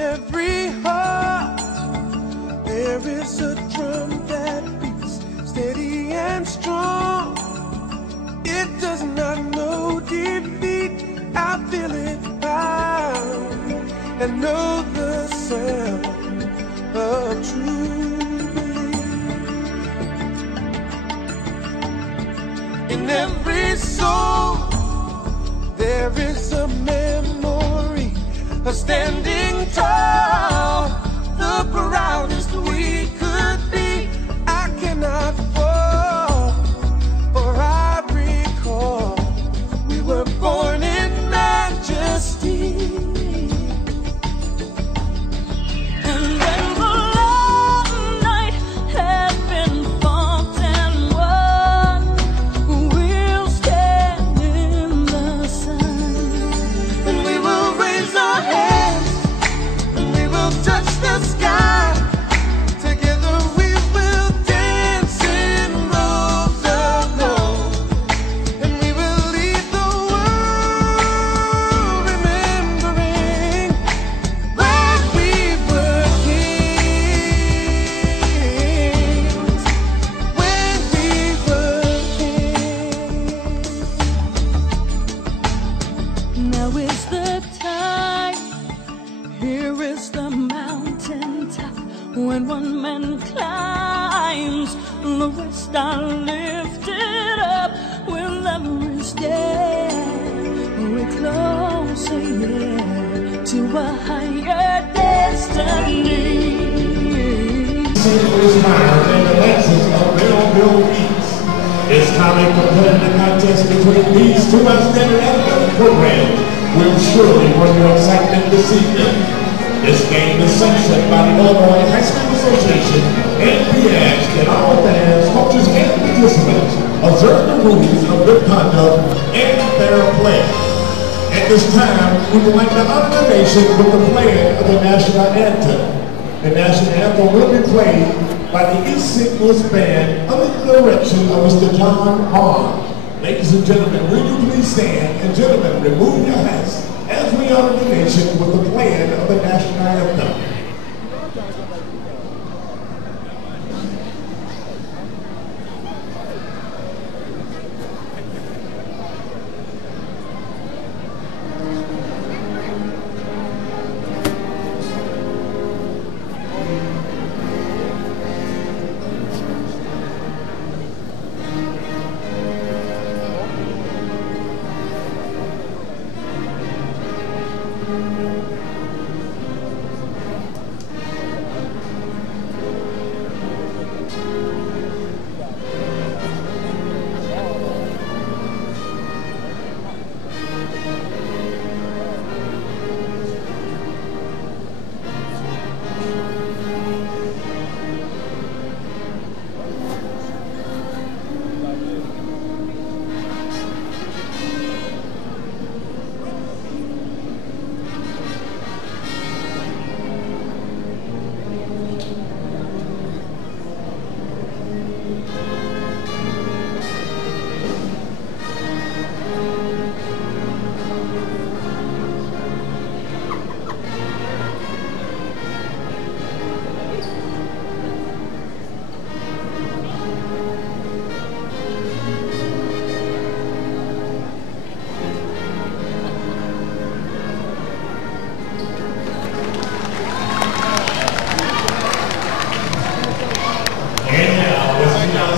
every heart there is a drum that beats steady and strong. It does not know defeat. I feel it bound and know the sound of true belief. In every soul there is a memory of standing tall, the proudest we could be. I cannot fall, for I recall we were born in majesty. And when the long night has been fought and won, we'll stand in the sun. And we will raise our hands, and we will touch the sky. Together we will dance in rows of gold, and we will leave the world remembering when we were kings, when we were kings. Now is the time, here is the mountaintop. When one man climbs, the rest are lifted up. Wherever is there, we're closer, yeah, to a higher destiny. Is mine and the Lancers of Belleville East. This comic competitive contest between these two outstanding athletic programs will surely bring your excitement this evening. This game is sanctioned by the Illinois High School Association and we ask that all fans, coaches, and participants observe the rules of good conduct and fair play. At this time, we would like to honor the nation with the playing of the national anthem. The national anthem will be played by the East St. Louis Band under the direction of Mr. John Hahn. Ladies and gentlemen, will you please stand, and gentlemen, remove your hats as we honor the nation with the playing of the national anthem.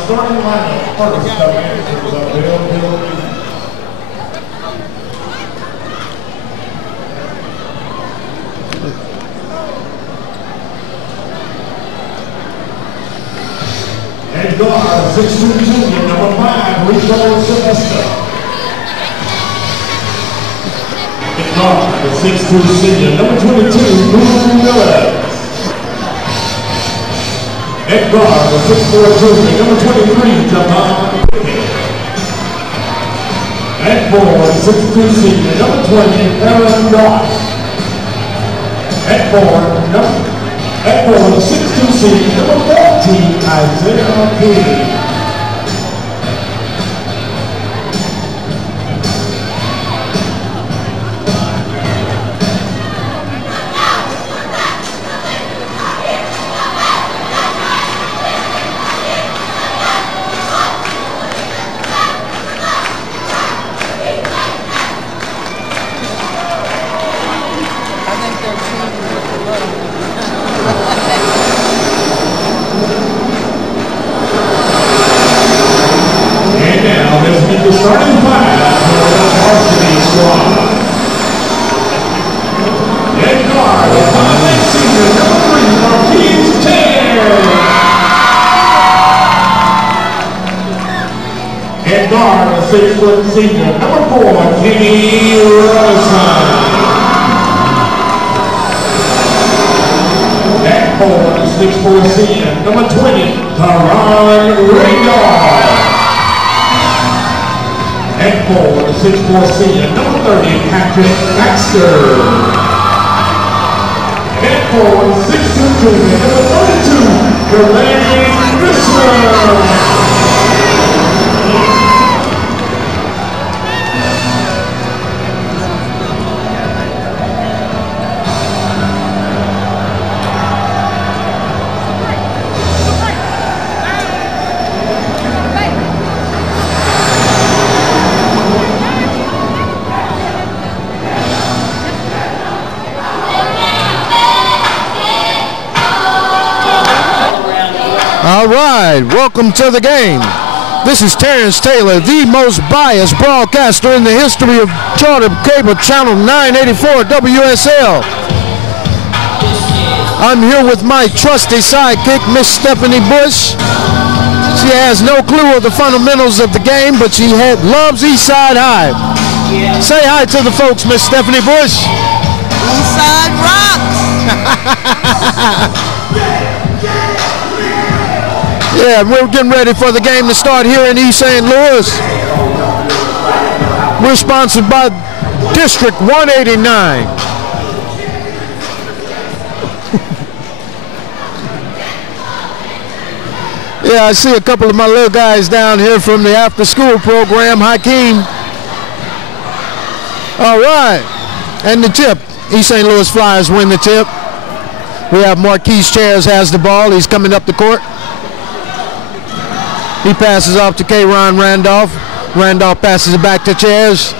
Starting lineup first, the managers of Belleville. And guard, 6'2" junior, number 5, Rico Sylvester. And guard, the 6'2" senior, number 22, Boone Miller. At guard, the 6'4" junior, number 23, Javon Pickett. At forward, the 6'2" senior, number 20, Aaron Ross. At forward, the 6'2" senior, number 14, Isaiah King. 6-foot senior, number 4, Kenny Rosen. At 4, 6'4" senior, number 20, Karan Randolph. At 4, 6'4" senior, number 30, Patrick Baxter. At 4, 6'2" junior, number 32, Delaney Grissom. All right, welcome to the game. This is Terrence Taylor, the most biased broadcaster in the history of Charter Cable Channel 984 WSL. I'm here with my trusty sidekick, Miss Stephanie Bush. She has no clue of the fundamentals of the game, but she loves Eastside High. Say hi to the folks, Miss Stephanie Bush. Eastside rocks. Yeah, we're getting ready for the game to start here in East St. Louis. We're sponsored by District 189. Yeah, I see a couple of my little guys down here from the after-school program. Hakeem. All right, and the tip. East St. Louis Flyers win the tip. We have Marquise Chairs has the ball. He's coming up the court. He passes off to K-Ron Randolph. Randolph passes it back to Chairs.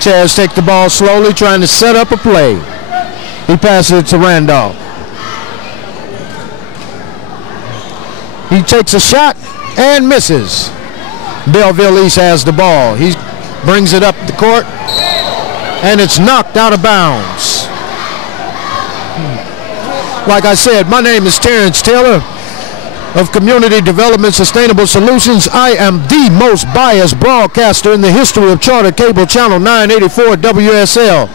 Chairs take the ball slowly, trying to set up a play. He passes it to Randolph. He takes a shot and misses. Belleville East has the ball. He brings it up the court, and it's knocked out of bounds. Like I said, my name is Terrence Taylor of Community Development Sustainable Solutions. I am the most biased broadcaster in the history of Charter Cable Channel 984 WSL.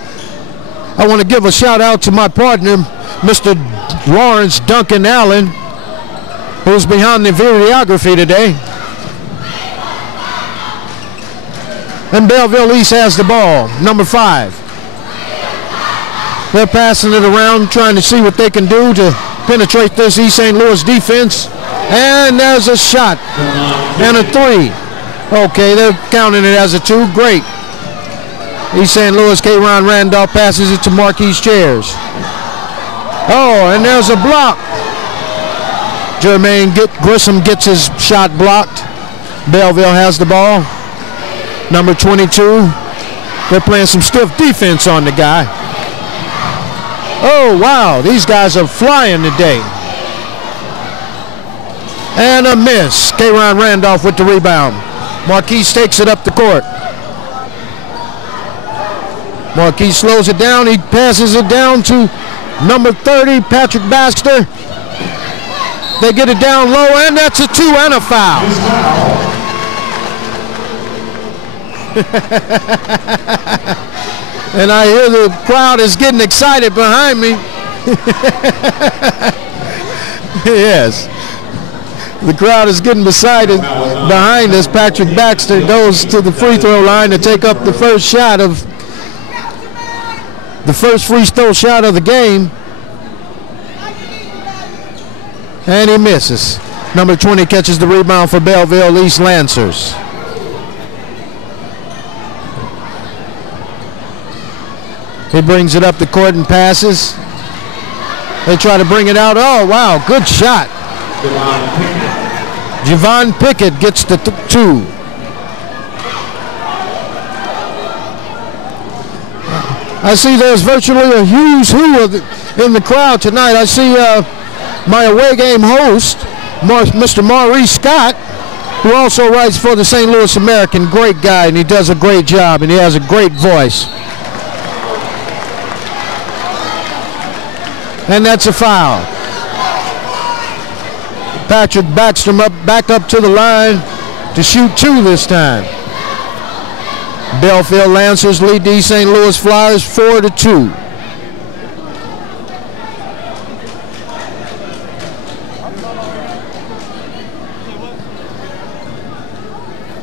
I want to give a shout out to my partner, Mr. Lawrence Duncan Allen, who's behind the videography today. And Belleville East has the ball, number 5. They're passing it around, trying to see what they can do to penetrate this East St. Louis defense. And there's a shot and a 3. Okay, they're counting it as a 2. Great. East St. Louis, K-Ron Randolph passes it to Marquise Chairs. Oh, and there's a block. Jermaine Grissom gets his shot blocked. Belleville has the ball. Number 22. They're playing some stiff defense on the guy. Oh, wow, these guys are flying today. And a miss. K-Ron Randolph with the rebound. Marquise takes it up the court. Marquise slows it down. He passes it down to number 30, Patrick Baxter. They get it down low, and that's a 2 and a foul. And I hear the crowd is getting excited behind me. Yes. The crowd is getting excited behind us. Patrick Baxter goes to the free throw line to take up the first free throw shot of the game. And he misses. Number 20 catches the rebound for Belleville East Lancers. He brings it up the court and passes. They try to bring it out. Oh, wow, good shot. Javon Pickett gets the 2. I see there's virtually a who's who in the crowd tonight. I see my away game host, Mr. Maurice Scott, who also writes for the St. Louis American. Great guy, and he does a great job, and he has a great voice. And that's a foul. Patrick Baxter back up to the line to shoot 2 this time. Belleville Lancers lead the East St. Louis Flyers 4-2.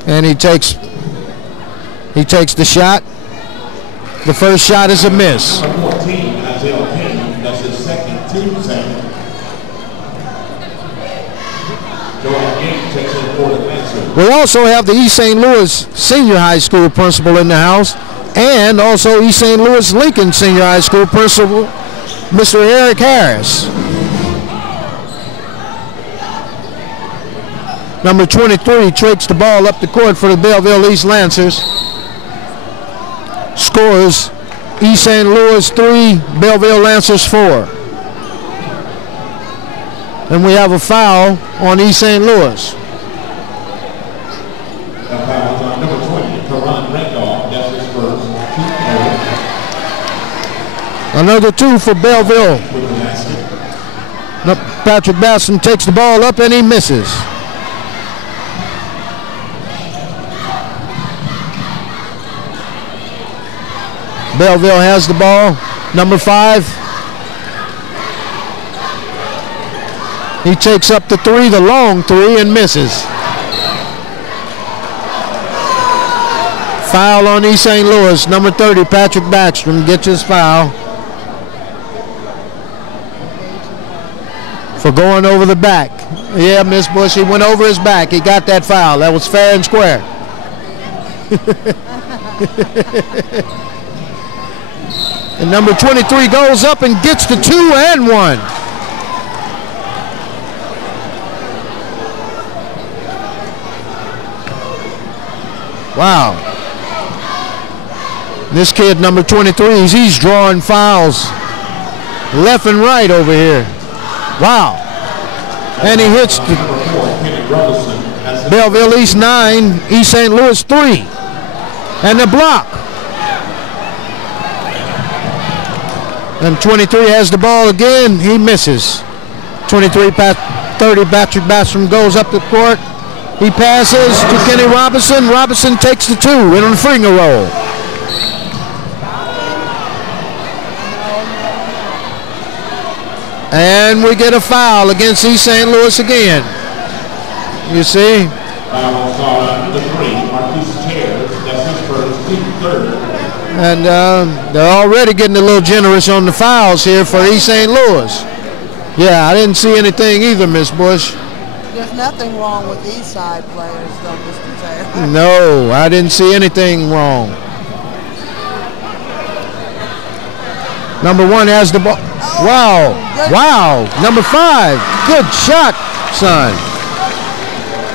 And he takes the shot. The first shot is a miss. Number 14, that's his second team second. We also have the East St. Louis Senior High School principal in the house, and also East St. Louis Lincoln Senior High School principal, Mr. Eric Harris. Number 23 takes the ball up the court for the Belleville East Lancers. Scores East St. Louis 3, Belleville Lancers 4. And we have a foul on East St. Louis. Another 2 for Belleville. Patrick Basson takes the ball up and he misses. Belleville has the ball. Number 5. He takes up the 3, the long 3, and misses. Foul on East St. Louis. Number 30, Patrick Backstrom, gets his foul for going over the back. Yeah, Miss Bush, he went over his back. He got that foul. That was fair and square. And number 23 goes up and gets the 2 and 1. Wow. This kid, number 23, he's drawing fouls left and right over here. Wow. And he hits the Belleville East 9, East St. Louis 3. And the block. And 23 has the ball again. He misses. 23, 30, Patrick Bassam goes up the court. He passes to Kenny Robinson. Robinson takes the 2 in a finger roll. And we get a foul against East St. Louis again. You see? And they're already getting a little generous on the fouls here for East St. Louis. Yeah, I didn't see anything either, Miss Bush. There's nothing wrong with East Side players, though, Mr. Taylor. No, I didn't see anything wrong. Number 1 has the ball. Oh, wow, wow. Number 5, good shot, son.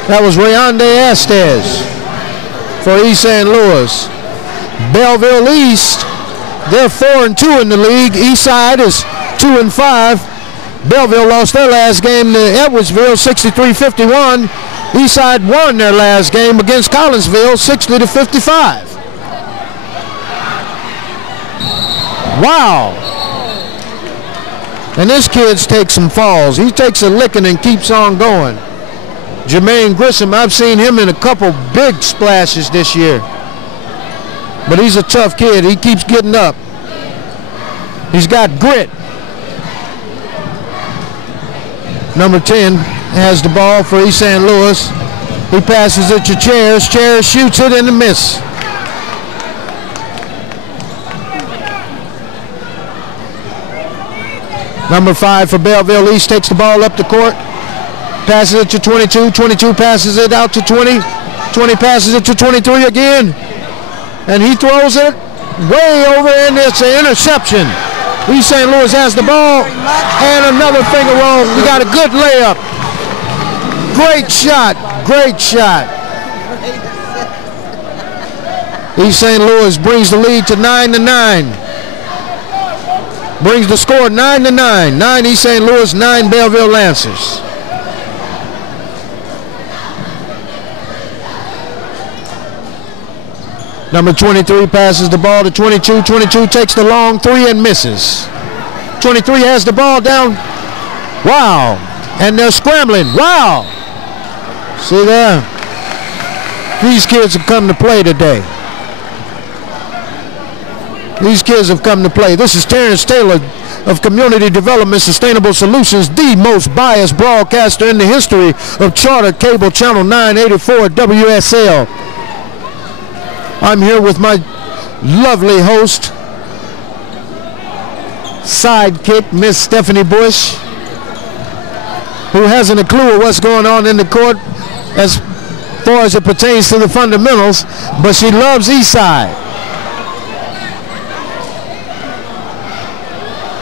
That was Rayonde Estes for East St. Louis. Belleville East, they're 4-2 in the league. East Side is 2-5. Belleville lost their last game to Edwardsville 63-51. East Side won their last game against Collinsville 60-55. Wow. And this kid's takes some falls. He takes a licking and keeps on going. Jermaine Grissom, I've seen him in a couple big splashes this year. But he's a tough kid. He keeps getting up. He's got grit. Number 10 has the ball for East St. Louis. He passes it to Chairs. Chairs shoots it and a miss. Number 5 for Belleville East takes the ball up the court. Passes it to 22. 22 passes it out to 20. 20 passes it to 23 again. And he throws it way over, and it's an interception. East St. Louis has the ball, and another finger roll. We got a good layup. Great shot, great shot. East St. Louis brings the lead to 9-9. Brings the score 9-9. 9 East St. Louis, 9 Belleville Lancers. Number 23 passes the ball to 22. 22 takes the long 3 and misses. 23 has the ball down. Wow. And they're scrambling. Wow. See there? These kids have come to play today. These kids have come to play. This is Terrence Taylor of Community Development Sustainable Solutions, the most biased broadcaster in the history of Charter Cable Channel 984 WSL. I'm here with my lovely host, sidekick, Miss Stephanie Bush, who hasn't a clue of what's going on in the court as far as it pertains to the fundamentals, but she loves Eastside.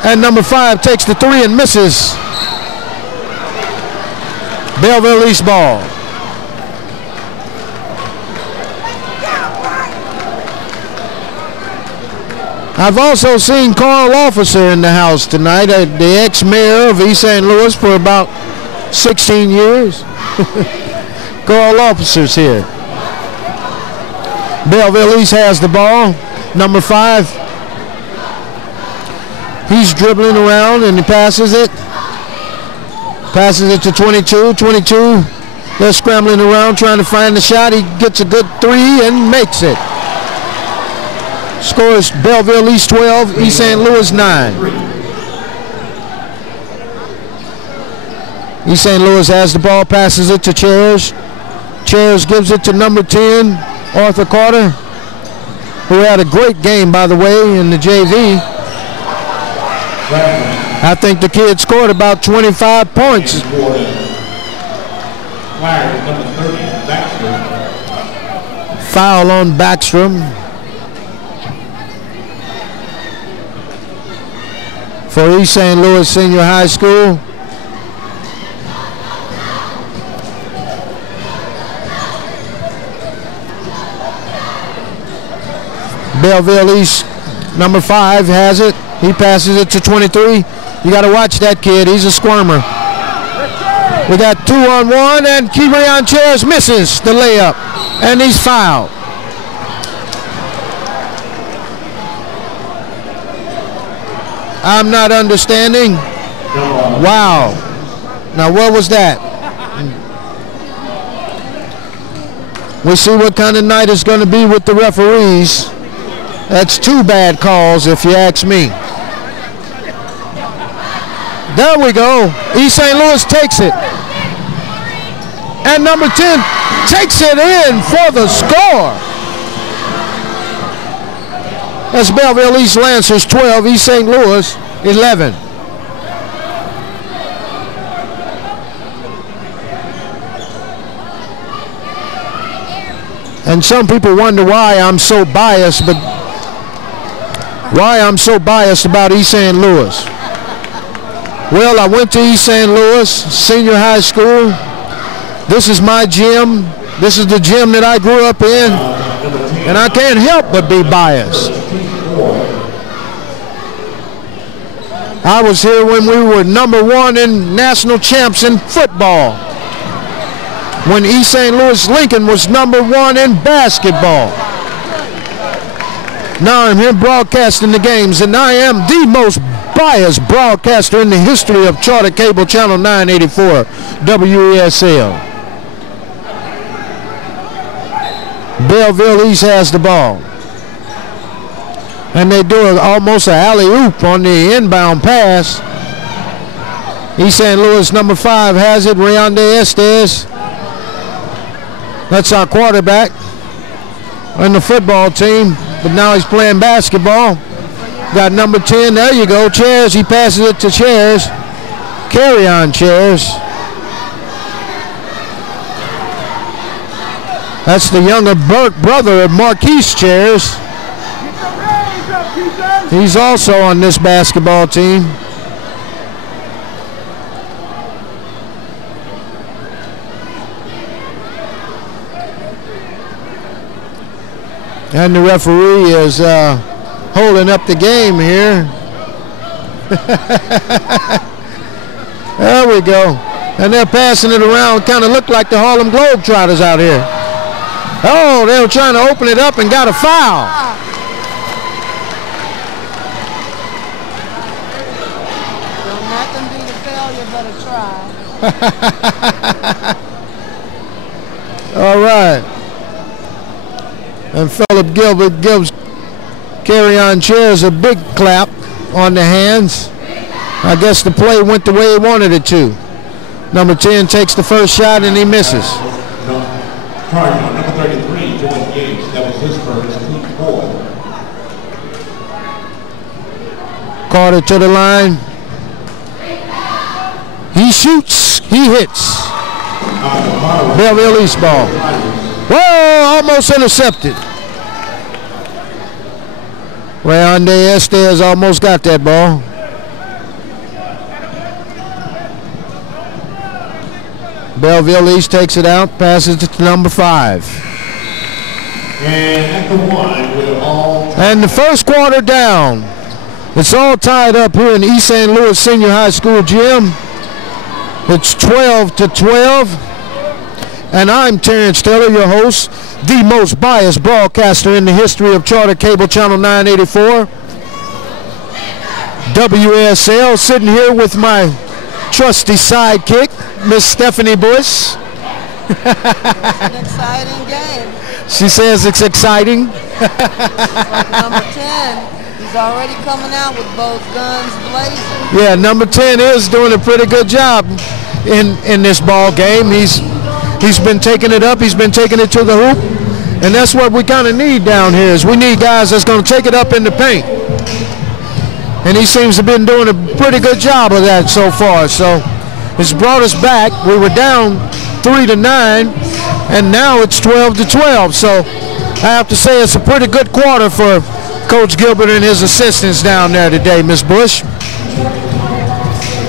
And number 5 takes the 3 and misses. Belleville East ball. I've also seen Carl Officer in the house tonight, the ex-mayor of East St. Louis for about 16 years. Carl Officer's here. Belleville East has the ball. Number 5. He's dribbling around and he passes it. Passes it to 22. 22, they're scrambling around trying to find the shot. He gets a good 3 and makes it. Scores Belleville East 12, East St. Louis 9. East St. Louis has the ball, passes it to Chairs. Chairs gives it to number 10, Arthur Carter, who had a great game, by the way, in the JV. I think the kid scored about 25 points. Foul on Backstrom. For East St. Louis Senior High School. Belleville East, number 5, has it. He passes it to 23. You got to watch that kid. He's a squirmer. We got 2-on-1, and Kerion Chairs misses the layup, and he's fouled. I'm not understanding. Wow. Now what was that? We'll see what kind of night it's going to be with the referees. That's 2 bad calls if you ask me. There we go. East St. Louis takes it. And number 10 takes it in for the score. That's Belleville East Lancers 12, East St. Louis 11. And some people wonder why I'm so biased, but why I'm so biased about East St. Louis. Well, I went to East St. Louis Senior High School. This is my gym. This is the gym that I grew up in. And I can't help but be biased. I was here when we were number 1 in national champs in football. When East St. Louis Lincoln was number 1 in basketball. Now I'm here broadcasting the games, and I am the most biased broadcaster in the history of Charter Cable Channel 984 WESL. Belleville East has the ball. And they do almost an alley-oop on the inbound pass. East St. Louis number 5 has it, Rayonde Estes. That's our quarterback on the football team, but now he's playing basketball. Got number 10, there you go, Chairs. He passes it to Chairs. Kerion Chairs. That's the younger brother of Marquise Chairs. He's also on this basketball team. And the referee is holding up the game here. There we go. And they're passing it around. Kind of look like the Harlem Globetrotters out here. Oh, they were trying to open it up and got a foul. Don't nothing be the failure, better try. All right. And Philip Gilbert gives Kerion Ron Chairs a big clap on the hands. I guess the play went the way he wanted it to. Number 10 takes the first shot and he misses. Number 33, Jordan Yates. That was his first, team 4. Carter to the line. He shoots. He hits. Belleville East ball. Whoa! Almost intercepted. Rayonde Estes almost got that ball. Belleville East takes it out, passes it to number 5. And at the 1, we're all... And the first quarter down. It's all tied up here in East St. Louis Senior High School gym. It's 12-12. And I'm Terrence Taylor, your host, the most biased broadcaster in the history of Charter Cable Channel 984. WSL, sitting here with my trusty sidekick, Miss Stephanie Bush. It's an exciting game. She says it's exciting. Like number 10, he's already coming out with both guns blazing. Yeah, number 10 is doing a pretty good job in this ball game. He's been taking it up. He's been taking it to the hoop. And that's what we kind of need down here is we need guys that's going to take it up in the paint. And he seems to have been doing a pretty good job of that so far. So it's brought us back. We were down 3-9, and now it's 12-12. So I have to say it's a pretty good quarter for Coach Gilbert and his assistants down there today, Miss Bush.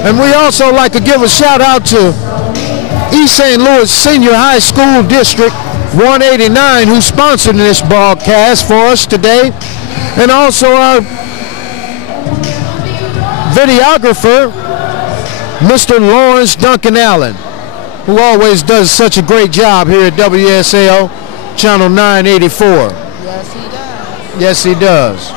And we also like to give a shout out to East St. Louis Senior High School District 189 who sponsored this broadcast for us today, and also our videographer, Mr. Lawrence Duncan Allen, who always does such a great job here at WSL Channel 984. Yes, he does. Yes, he does.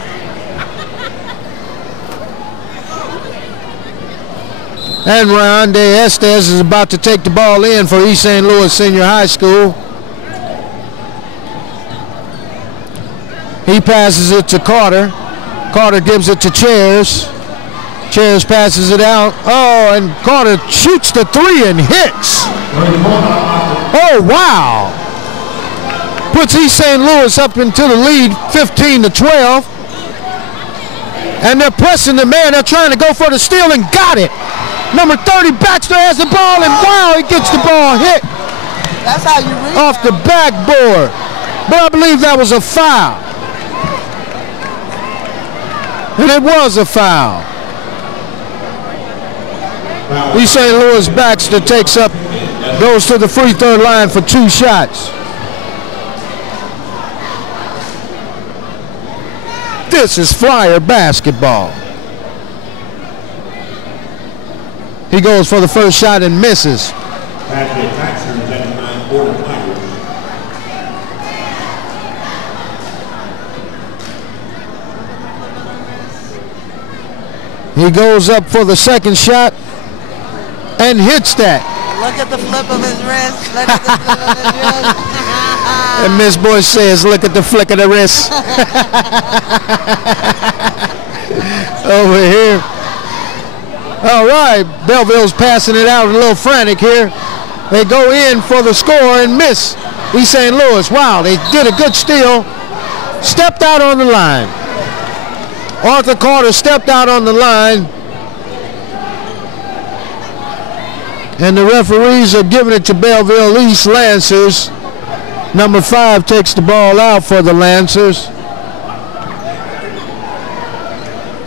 And Rayonde Estes is about to take the ball in for East St. Louis Senior High School. He passes it to Carter. Carter gives it to Chairs. Chairs passes it out. Oh, and Carter shoots the 3 and hits. Oh, wow. Puts East St. Louis up into the lead, 15-12. And they're pressing the man. They're trying to go for the steal and got it. Number 30, Baxter has the ball, and wow, he gets the ball hit. That's how you read off the backboard. But I believe that was a foul. And it was a foul. East St. Louis Baxter takes up, goes to the free throw line for 2 shots. This is Flyer basketball. He goes for the first shot and misses. He goes up for the second shot and hits that. Look at the flip of his wrist. Look at the flip of his wrist. And Miss Bush says, look at the flick of the wrist. Over here. All right, Belleville's passing it out a little frantic here. They go in for the score and miss. East St. Louis, wow, they did a good steal. Stepped out on the line. Arthur Carter stepped out on the line. And the referees are giving it to Belleville East Lancers. Number 5 takes the ball out for the Lancers.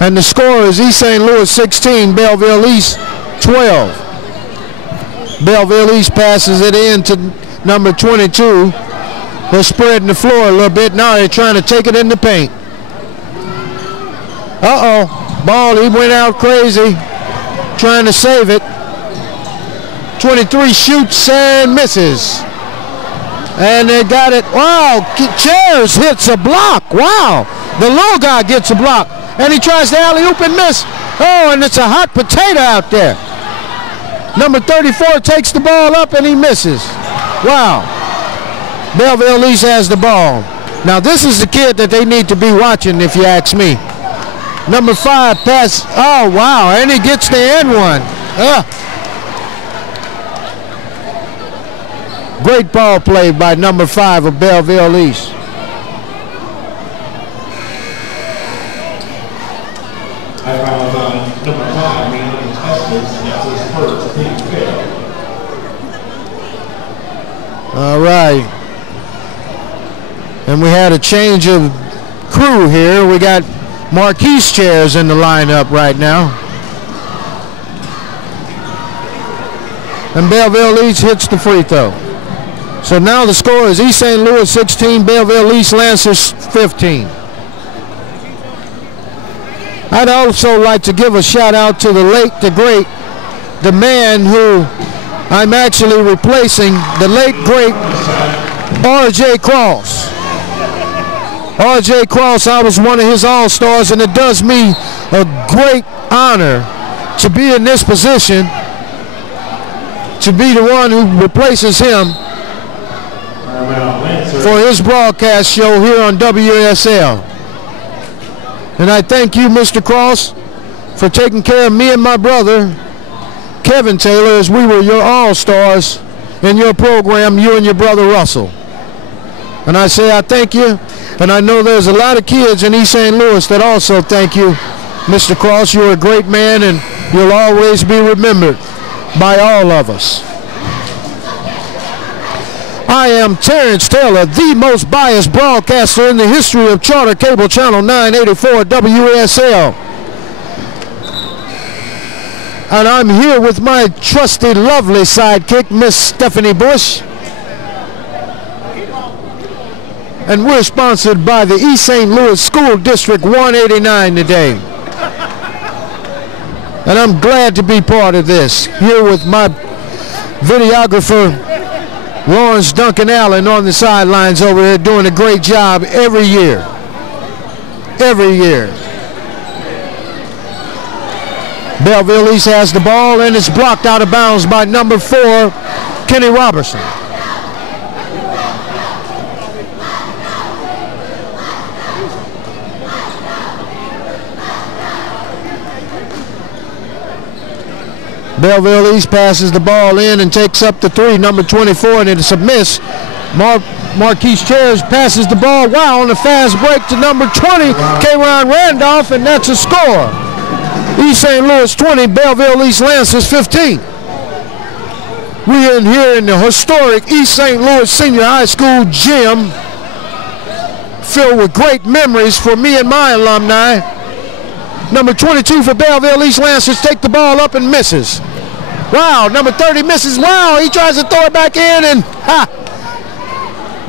And the score is East St. Louis 16, Belleville East 12. Belleville East passes it in to number 22. They're spreading the floor a little bit. Now they're trying to take it in the paint. Uh-oh. Ball, he went out crazy trying to save it. 23 shoots and misses. And they got it. Wow, Chairs hits a block. Wow, the little guy gets a block. And he tries to alley-oop and miss. Oh, and it's a hot potato out there. Number 34 takes the ball up and he misses. Wow. Belleville East has the ball. Now this is the kid that they need to be watching if you ask me. Number 5 pass. Oh, wow. And he gets the end one. Great ball play by number 5 of Belleville East. I found number 5, Maroons Estes. That's his first team fail. All right. And we had a change of crew here. We got Marquise chairs in the lineup right now. And Belleville East hits the free throw. So now the score is East St. Louis 16, Belleville East Lancers 15. I'd also like to give a shout out to the late, the great, the man who I'm actually replacing, the late, great R.J. Cross. R.J. Cross, I was one of his all-stars, and it does me a great honor to be in this position, to be the one who replaces him for his broadcast show here on WSL. And I thank you, Mr. Cross, for taking care of me and my brother, Kevin Taylor, as we were your all-stars in your program, you and your brother Russell. And I say I thank you, and I know there's a lot of kids in East St. Louis that also thank you, Mr. Cross. You're a great man, and you'll always be remembered by all of us. I am Terrence Taylor, the most biased broadcaster in the history of Charter Cable Channel 984 WSL. And I'm here with my trusty, lovely sidekick, Miss Stephanie Bush. And we're sponsored by the East St. Louis School District 189 today. And I'm glad to be part of this, here with my videographer, Lawrence Duncan Allen, on the sidelines over there, doing a great job every year. Every year. Belleville East has the ball, and it's blocked out of bounds by number 4, Kenny Robertson. Belleville East passes the ball in and takes up the 3, number 24, and it's a miss. Marquise Chairs passes the ball, wow, on the fast break to number 20, K-Ron Randolph, and that's a score. East St. Louis 20, Belleville East Lancers 15. We're in here in the historic East St. Louis Senior High School gym, filled with great memories for me and my alumni. Number 22 for Belleville East Lancers take the ball up and misses. Wow, number 30 misses. Wow, he tries to throw it back in, and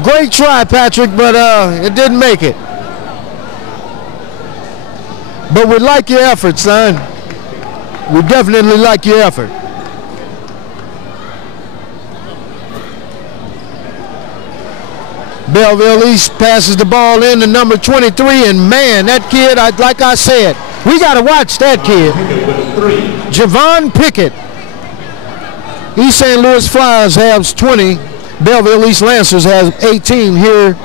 great try, Patrick, but it didn't make it. But we like your effort, son. We definitely like your effort. Belleville East passes the ball in to number 23, and man, that kid, like I said, we got to watch that kid. Javon Pickett. East St. Louis Flyers has 20. Belleville East Lancers has 18 here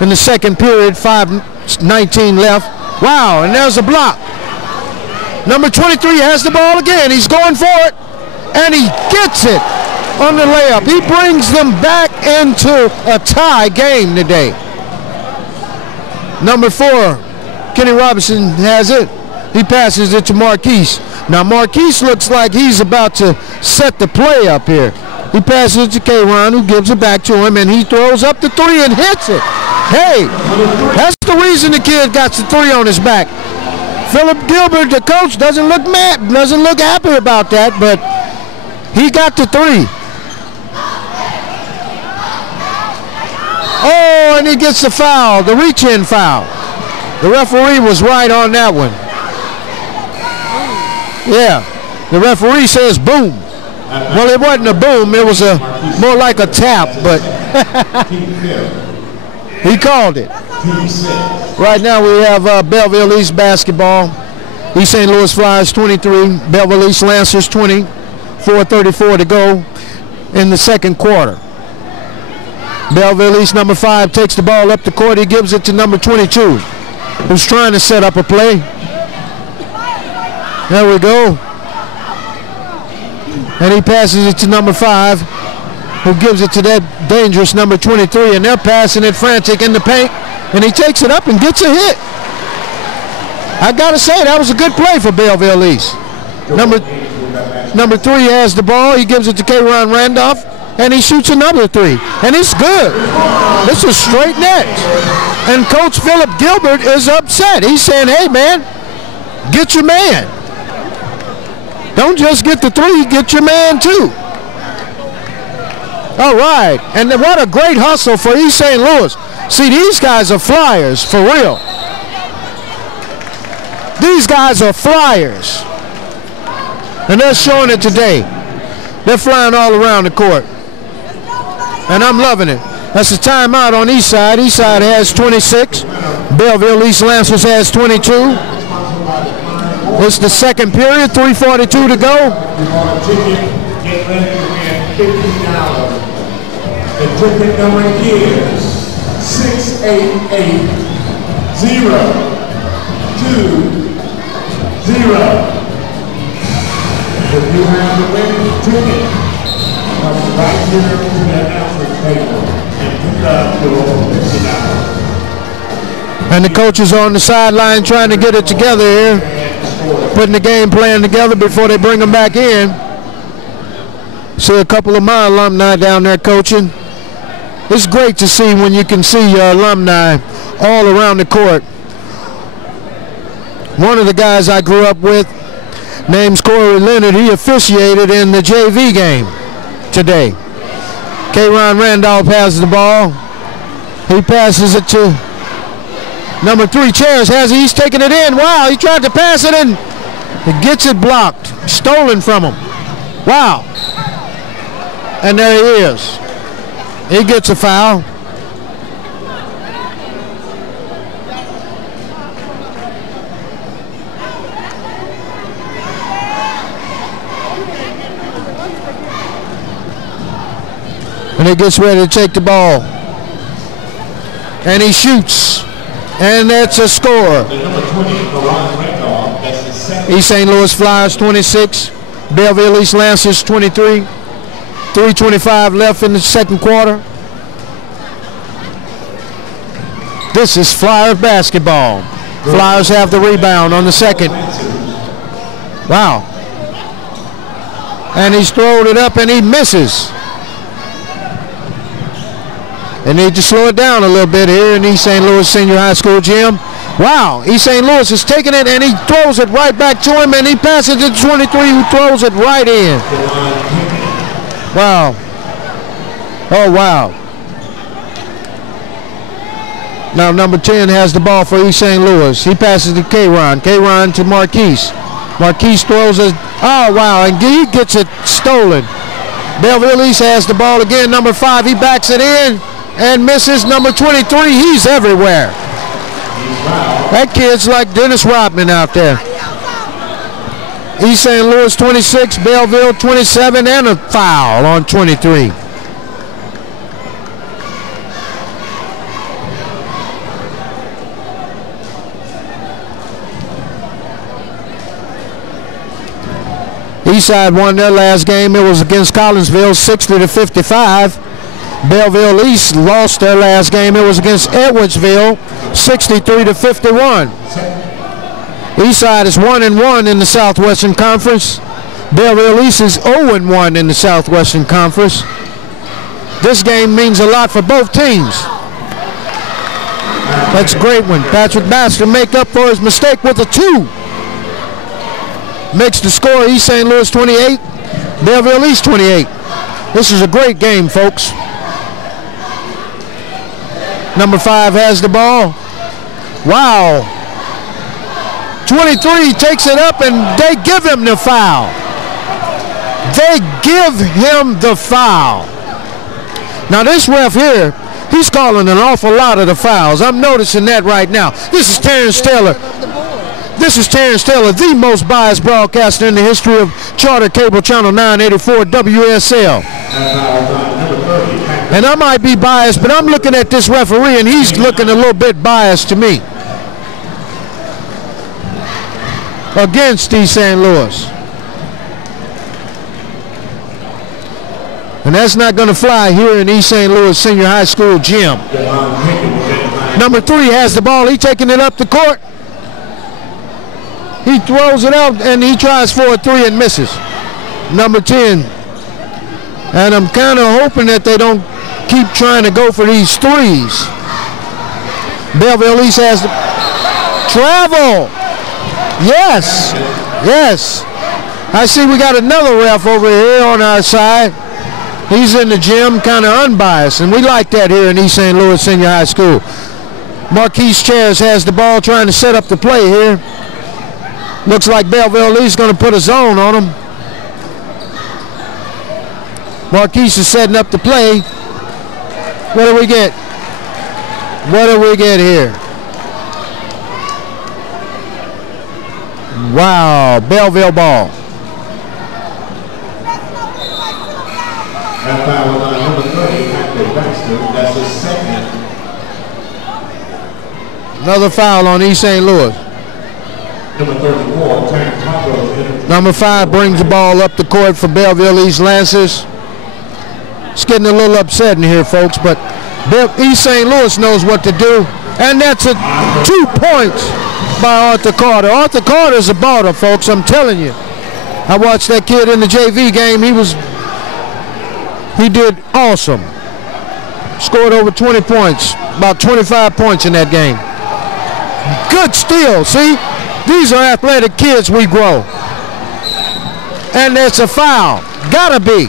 in the second period, 5:19 left. Wow, and there's a block. Number 23 has the ball again. He's going for it, and he gets it on the layup. He brings them back into a tie game today. Number 4, Kenny Robinson has it. He passes it to Marquise. Now Marquise looks like he's about to set the play up here. He passes it to K-Ron, who gives it back to him, and he throws up the 3 and hits it. Hey, that's the reason the kid got the 3 on his back. Philip Gilbert, the coach, doesn't look mad, doesn't look happy about that, but he got the 3. Oh, and he gets the foul, the reach-in foul. The referee was right on that one. Yeah, the referee says boom. Well, it wasn't a boom, it was more like a tap, but he called it. Right now we have Belleville East basketball. East St. Louis Flyers 23, Belleville East Lancers 20, 4:34 to go in the second quarter. Belleville East number 5 takes the ball up the court. He gives it to number 22, who's trying to set up a play. There we go. And he passes it to number 5, who gives it to that dangerous number 23, and they're passing it frantic in the paint, and he takes it up and gets a hit. I gotta say, that was a good play for Belleville East. Number 3 has the ball. He gives it to K-Ron Randolph, and he shoots another 3, and it's good. This is straight net. And Coach Philip Gilbert is upset. He's saying, hey, man, get your man. Don't just get the 3, get your man too. All right, and what a great hustle for East St. Louis. See, these guys are flyers, for real. These guys are flyers. And they're showing it today. They're flying all around the court. And I'm loving it. That's a timeout on East Side. East Side has 26. Belleville East Lancers has 22. It's the second period, 3:42 to go. The ticket number is 688-020. If you have the winning ticket, come right here to the announcer's table and pick up your $50. And the coaches on the sideline trying to get it together here, putting the game plan together before they bring them back in. See a couple of my alumni down there coaching. It's great to see when you can see your alumni all around the court. One of the guys I grew up with, name's Corey Leonard, he officiated in the JV game today. K-Ron Randolph has the ball. He passes it to number 3, Chairs. He's taking it in. Wow, he tried to pass it in. He gets it blocked. Stolen from him. Wow. And there he is. He gets a foul. And he gets ready to take the ball. And he shoots. And that's a score. East St. Louis Flyers 26. Belleville East Lancers 23. 3:25 left in the second quarter. This is Flyers basketball. Flyers have the rebound on the second. Wow. And he's thrown it up and he misses. They need to slow it down a little bit here in East St. Louis Senior High School gym. Wow, East St. Louis is taking it and he throws it right back to him and he passes it to 23 who throws it right in. Wow. Oh, wow. Now number 10 has the ball for East St. Louis. He passes to K-Ron. K-Ron to Marquise. Marquise throws it. Oh, wow, and he gets it stolen. Belleville East has the ball again. Number 5, he backs it in and misses. Number 23, he's everywhere. That kid's like Dennis Rodman out there. East St. Louis 26, Belleville 27, and a foul on 23. Eastside won their last game. It was against Collinsville, 60-55. Belleville East lost their last game. It was against Edwardsville, 63-51. Eastside is 1-1 in the Southwestern Conference. Belleville East is 0-1 in the Southwestern Conference. This game means a lot for both teams. That's a great one. Patrick Baxter make up for his mistake with a 2. Makes the score East St. Louis 28, Belleville East 28. This is a great game, folks. Number 5 has the ball. Wow. 23 takes it up and they give him the foul. They give him the foul. Now this ref here, he's calling an awful lot of the fouls. I'm noticing that right now. This is Terrence Taylor. This is Terrence Taylor, the most biased broadcaster in the history of Charter Cable Channel 984 WSL. And I might be biased, but I'm looking at this referee and he's looking a little bit biased to me. against East St. Louis. And that's not going to fly here in East St. Louis Senior High School gym. Number 3 has the ball. He's taking it up the court. He throws it out and he tries for a 3 and misses. Number 10. And I'm kind of hoping that they don't keep trying to go for these threes. Belleville East has the travel. Yes. Yes. I see we got another ref over here on our side. He's in the gym, kind of unbiased, and we like that here in East St. Louis Senior High School. Marquise Chairs has the ball trying to set up the play here. Looks like Belleville East is going to put a zone on him. Marquise is setting up the play. What do we get? What do we get here? Wow, Belleville ball. That foul was on number 30, Patrick Baxter. That's his second. Another foul on East St. Louis. Number 34, Terrence Hargrove. Number 5 brings the ball up the court for Belleville East Lancers. It's getting a little upsetting here, folks, but East St. Louis knows what to do. And that's 2 points by Arthur Carter. Arthur Carter's a baller, folks, I'm telling you. I watched that kid in the JV game. He did awesome. Scored over 20 points, about 25 points in that game. Good steal, see? These are athletic kids we grow. And it's a foul. Gotta be.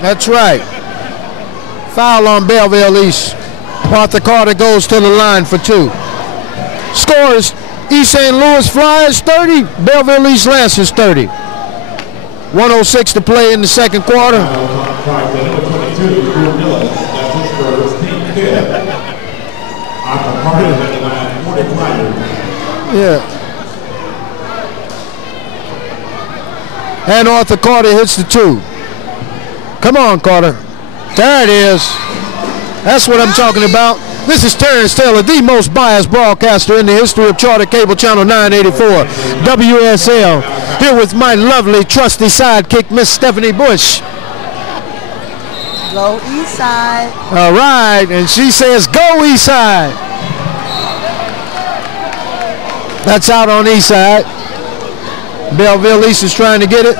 That's right. Foul on Belleville East. Arthur Carter goes to the line for 2. Scores East St. Louis Flyers 30, Belleville East Lancers 30. 1:06 to play in the second quarter. Yeah. And Arthur Carter hits the 2. Come on, Carter. There it is. That's what I'm talking about. This is Terrence Taylor, the most biased broadcaster in the history of Charter Cable Channel 984, WSL, here with my lovely, trusty sidekick, Miss Stephanie Bush. Go East Side. All right, and she says, go East Side. That's out on East Side. Belleville East is trying to get it.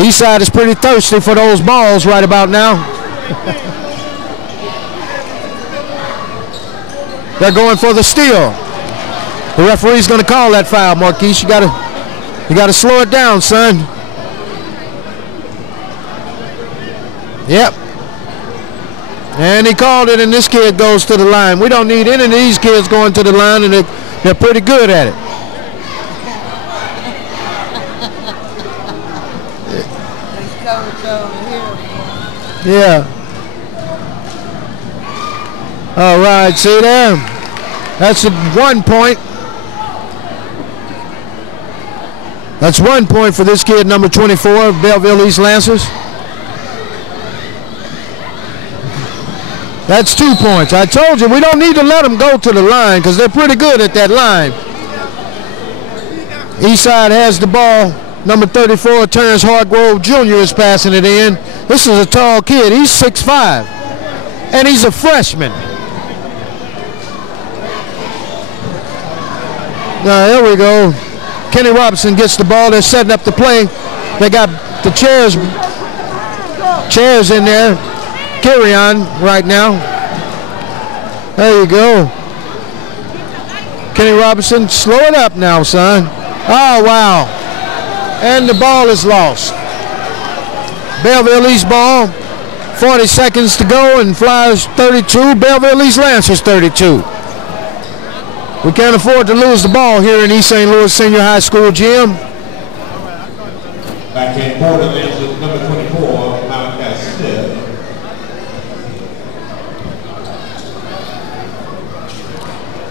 East Side is pretty thirsty for those balls right about now. They're going for the steal. The referee's going to call that foul, Marquise. You gotta slow it down, son. Yep. And he called it, and this kid goes to the line. We don't need any of these kids going to the line, and they're pretty good at it. Yeah. All right, see there? That's 1 point. That's 1 point for this kid, number 24, Belleville East Lancers. That's 2 points. I told you, we don't need to let them go to the line because they're pretty good at that line. Eastside has the ball. Number 34, Terrence Hargrove Jr. is passing it in. This is a tall kid. He's 6'5", and he's a freshman. Now, here we go. Kenny Robinson gets the ball. They're setting up the play. They got the chairs in there. Carry on right now. There you go. Kenny Robinson, slow it up now, son. Oh, wow. And the ball is lost. Belleville East ball. 40 seconds to go, and Flyers 32. Belleville East Lancers 32. We can't afford to lose the ball here in East St. Louis Senior High School gym. Back in quarter, Lancers number 24, Malachi Smith.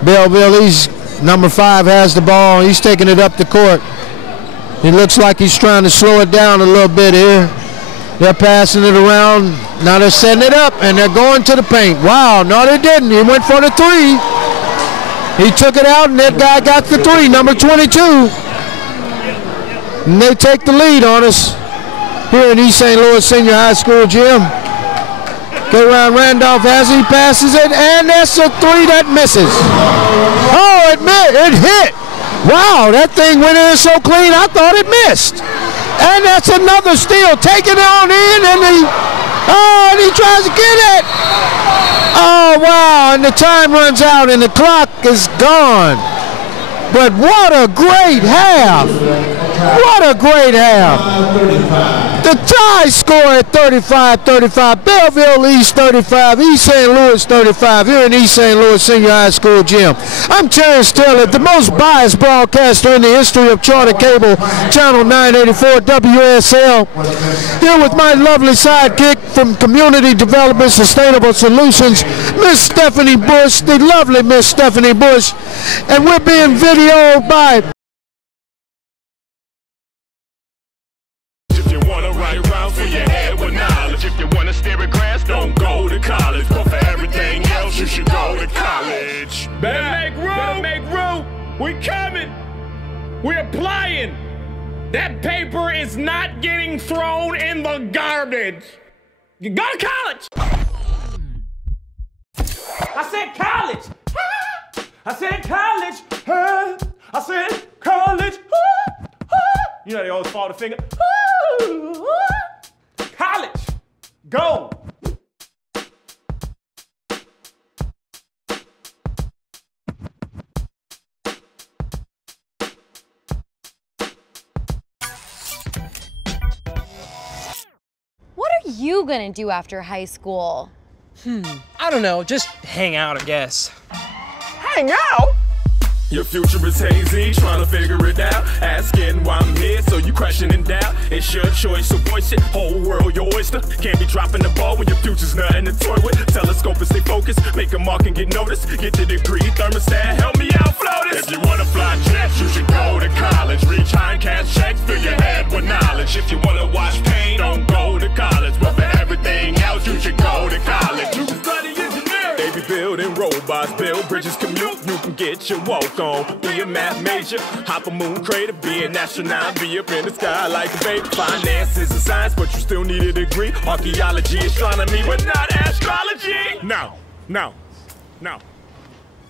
Belleville East, number 5, has the ball. He's taking it up the court. He looks like he's trying to slow it down a little bit here. They're passing it around. Now they're setting it up, and they're going to the paint. Wow, no, they didn't. He went for the three. He took it out, and that guy got the three, number 22. And they take the lead on us here in East St. Louis Senior High School gym. Go around Randolph as he passes it, and that's a three that misses. Oh, it hit. Wow, that thing went in so clean, I thought it missed. And that's another steal, taking it on in, and he tries to get it. Oh, wow, and the time runs out, and the clock is gone. But what a great half. What a great half. The tie score at 35-35. Belleville East 35, East St. Louis 35, here in East St. Louis Senior High School gym. I'm Terrence Taylor, the most biased broadcaster in the history of Charter Cable, Channel 984 WSL. Here with my lovely sidekick from Community Development Sustainable Solutions, Miss Stephanie Bush, the lovely Miss Stephanie Bush. And we're being videoed by don't go to college, but for everything else you should go to college. Better make room, we coming, we're applying. That paper is not getting thrown in the garbage. You go to college. I said college. I said college. I said college. You know they always fall the finger. College. Go. What are you gonna do after high school? I don't know, just hang out, I guess. Hang out? Your future is hazy, trying to figure it out. Asking why I'm here, so you question in doubt. It's your choice, so voice it. Whole world your oyster. Can't be dropping the ball when your future's nothing to toy with. Telescope and stay focused. Make a mark and get noticed. Get your degree, thermostat, help me out, floaters. If you wanna fly jets, you should go to college. Reach high and cash checks, fill your head with knowledge. If you wanna watch paint, don't go to college. But for everything else, you should go to college. You can study engineering. They be building robots, build bridges, commute. You can get your walk on. Be a math major, hop a moon crater, be an astronaut, be up in the sky like a baby. Finance is a science, but you still need a degree. Archaeology, astronomy, but not astrology. No.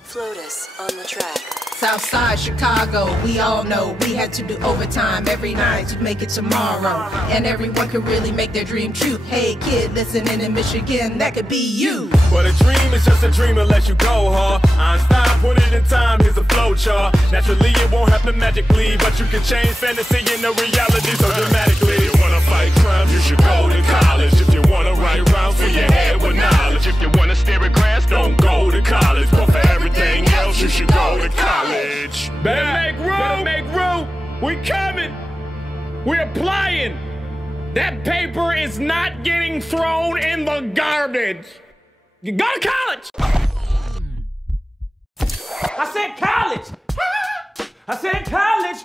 Flotus on the track. Southside Chicago, we all know we had to do overtime every night to make it tomorrow. And everyone could really make their dream true. Hey kid, listening in Michigan, that could be you. But a dream is just a dream unless you go hard. Einstein put it in time, here's a flow chart. Naturally it won't happen magically, but you can change fantasy into reality so dramatically. If you wanna fight crime, you should go to college. If you wanna write rhymes, fill your head with knowledge. If you wanna stare at grass, don't go to college. But for everything else, you should go to college. Better make room, we coming, we're applying. That paper is not getting thrown in the garbage. You go to college. I said college. I said college.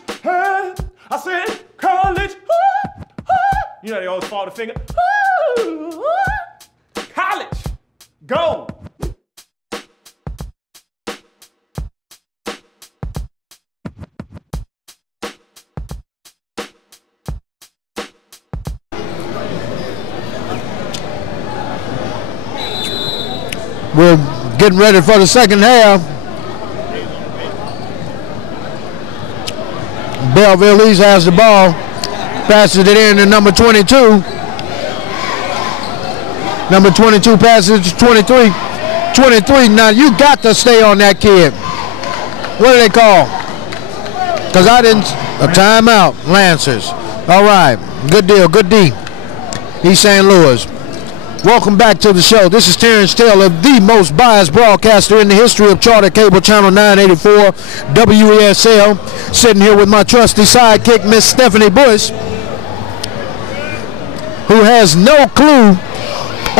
I said college. You know they always fall the finger. College. Go. We're getting ready for the second half. Belleville East has the ball. Passes it in to number 22. Number 22 passes it to 23. 23, now you got to stay on that kid. What do they call? Because I didn't, a timeout, Lancers. All right, good deal, good D. East St. Louis. Welcome back to the show. This is Terrence Taylor, the most biased broadcaster in the history of Charter Cable Channel 984 WESL. Sitting here with my trusty sidekick, Miss Stephanie Bush, who has no clue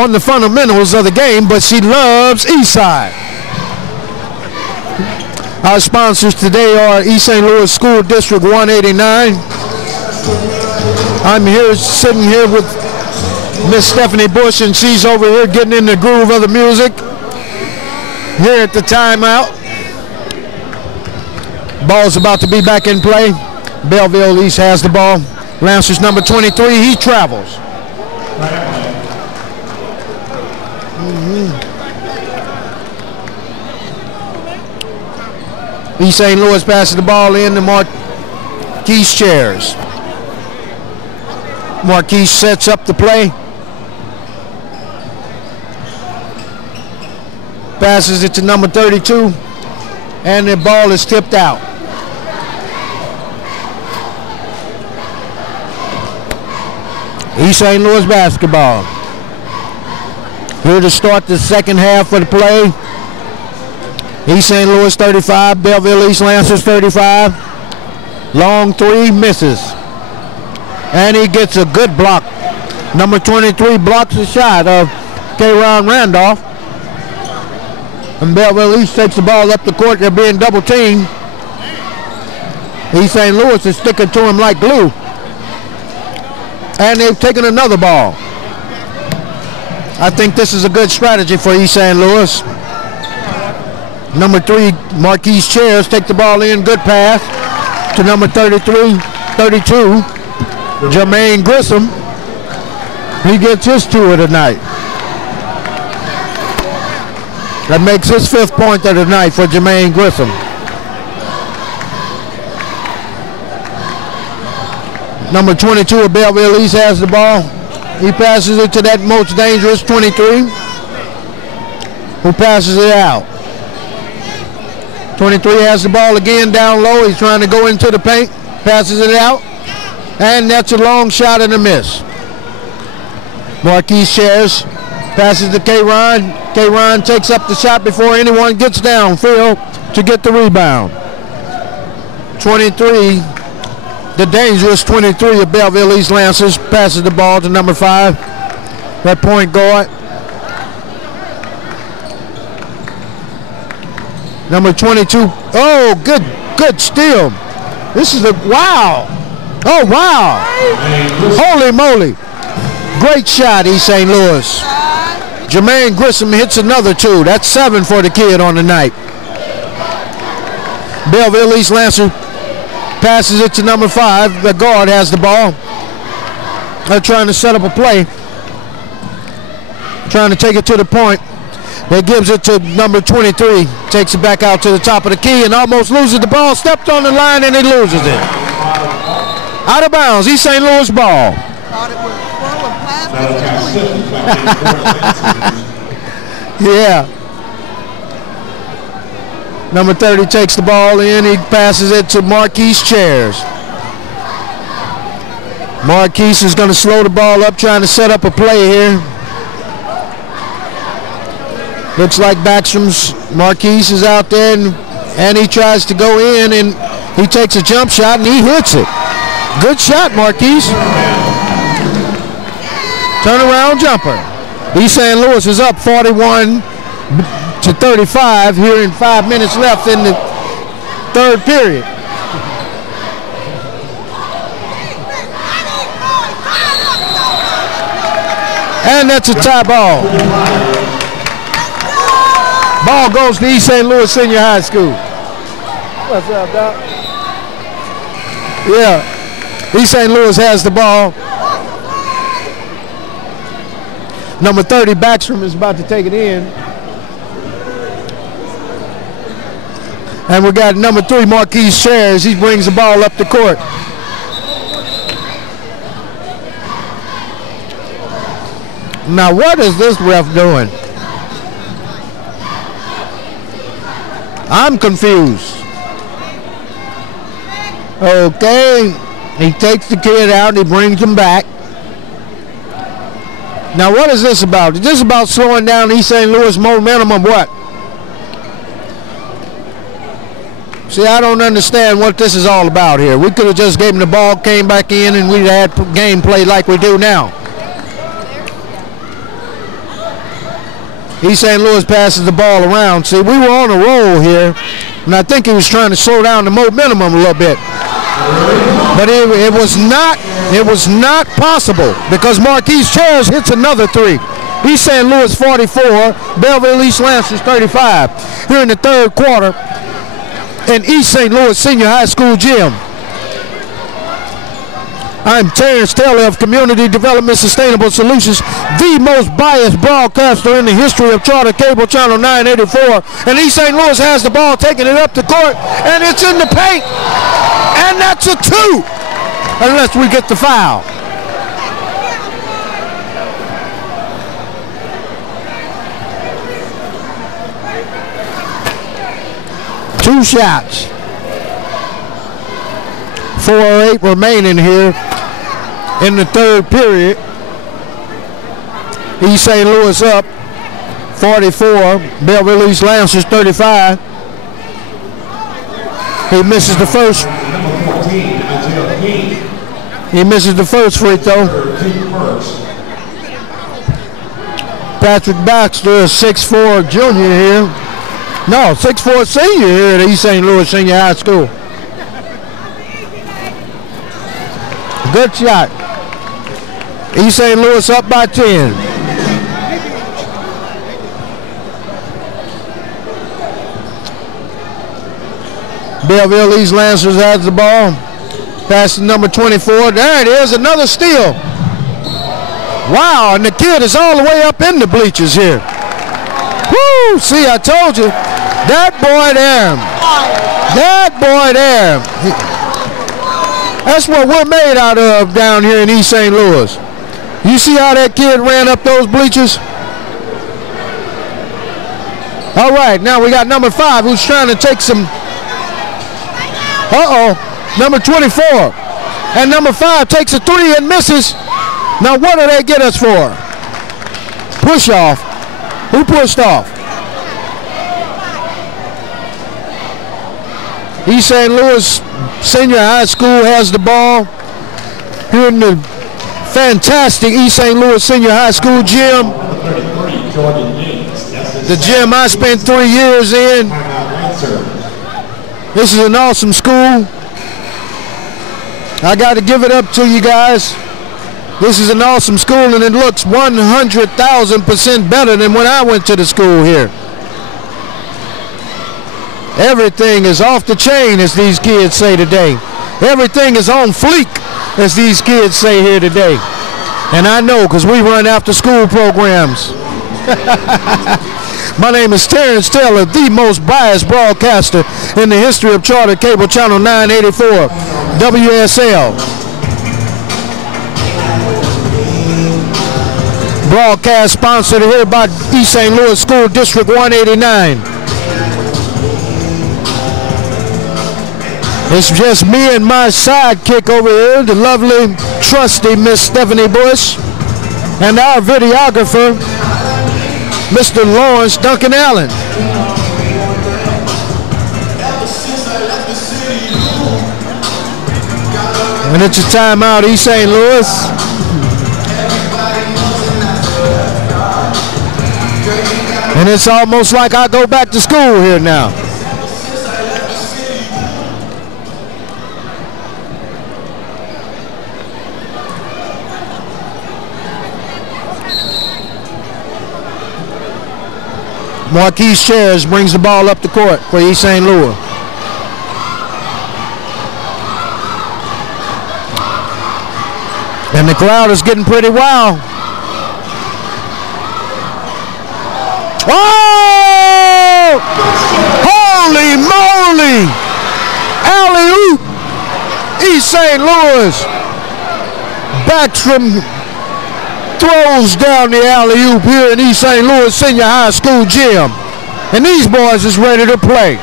on the fundamentals of the game, but she loves Eastside. Our sponsors today are East St. Louis School District 189. I'm here sitting here with Miss Stephanie Bush, and she's over here getting in the groove of the music. Here at the timeout. Ball's about to be back in play. Belleville East has the ball. Lancers number 23, he travels. East St. Louis passes the ball in to Marquise Chairs. Marquise sets up the play. Passes it to number 32, and the ball is tipped out. East St. Louis basketball. Here to start the second half of the play. East St. Louis 35, Belleville East Lancers 35. Long three, misses. And he gets a good block. Number 23 blocks the shot of K-Ron Randolph. And Belleville East takes the ball up the court. They're being double teamed. East St. Louis is sticking to him like glue. And they've taken another ball. I think this is a good strategy for East St. Louis. Number 3, Marquise Chairs, take the ball in. Good pass to number 32, Jermaine Grissom. He gets his 2 of the night. That makes his 5th point of the night for Jermaine Grissom. Number 22 of Belleville East has the ball. He passes it to that most dangerous 23, who passes it out. 23 has the ball again down low. He's trying to go into the paint, passes it out, and that's a long shot and a miss. Marquise Chairs passes to K-Ron. K-Ron takes up the shot before anyone gets downfield to get the rebound. 23, the dangerous 23 of Belleville East Lancers, passes the ball to number 5, that point guard. Number 22, oh, good steal. This is a, wow. Oh, wow. Holy moly. Great shot, East St. Louis. Jermaine Grissom hits another 2. That's 7 for the kid on the night. Belleville East Lancer passes it to number 5. The guard has the ball. They're trying to set up a play. Trying to take it to the point. That gives it to number 23. Takes it back out to the top of the key and almost loses the ball. Stepped on the line and he loses it. Out of bounds. East St. Louis ball. Yeah. Number 30 takes the ball in. He passes it to Marquise Chairs. Marquise is going to slow the ball up, trying to set up a play here. Looks like Backstrom's Marquise is out there, and he tries to go in, and he takes a jump shot, and he hits it. Good shot, Marquise. Turnaround jumper. East St. Louis is up 41-35 here in 5 minutes left in the 3rd period. And that's a tie ball. Ball goes to East St. Louis Senior High School. What's up, Doc? Yeah. East St. Louis has the ball. Number 30, Backstrom, is about to take it in. And we got number 3, Marquise Chairs. He brings the ball up the court. Now, what is this ref doing? I'm confused. Okay. He takes the kid out. He brings him back. Now, what is this about? Is this about slowing down East St. Louis momentum or what? See, I don't understand what this is all about here. We could have just gave him the ball, came back in, and we'd had game play like we do now. East St. Louis passes the ball around. See, we were on a roll here, and I think he was trying to slow down the momentum a little bit. But it was not possible because Marquise Chairs hits another three. East St. Louis 44, Belleville East Lancers 35. Here in the third quarter in East St. Louis Senior High School gym. I'm Terrence Taylor of Community Development Sustainable Solutions, the most biased broadcaster in the history of Charter Cable Channel 984. And East St. Louis has the ball, taking it up the court, and it's in the paint. And that's a 2, unless we get the foul. Two shots. 4:08 remaining here in the third period. East St. Louis up 44, Belleville East Lancers 35. He misses the first. He misses the first free throw. Patrick Baxter, a 6'4" junior here. No, 6'4" senior here at East St. Louis Senior High School. Good shot. East St. Louis up by 10. Belleville East Lancers has the ball. Pass to number 24. There it is, another steal. Wow, and the kid is all the way up in the bleachers here. Woo! See, I told you. That boy there. That boy there. That's what we're made out of down here in East St. Louis. You see how that kid ran up those bleachers? All right, now we got number 5 who's trying to take some. Number 24. And number 5 takes a 3 and misses. Now what do they get us for? Push off. Who pushed off? East St. Louis Senior High School has the ball here in the fantastic East St. Louis Senior High School gym. The gym I spent 3 years in. This is an awesome school. I got to give it up to you guys. This is an awesome school, and it looks 100,000% better than when I went to the school here. Everything is off the chain, as these kids say today. Everything is on fleek, as these kids say here today. And I know, because we run after school programs. My name is Terrence Taylor, the most biased broadcaster in the history of Charter Cable Channel 984, WSL. Broadcast sponsored here by East St. Louis School District 189. It's just me and my sidekick over here, the lovely, trusty Miss Stephanie Bush, and our videographer, Mr. Lawrence Duncan Allen. And it's a timeout, East St. Louis. And it's almost like I go back to school here now. Marquise Chairs brings the ball up the court for East St. Louis. And the crowd is getting pretty wild. Oh! Holy moly! Alley-oop! East St. Louis. Backstrom throws down the alley-oop here in East St. Louis Senior High School gym. And these boys is ready to play.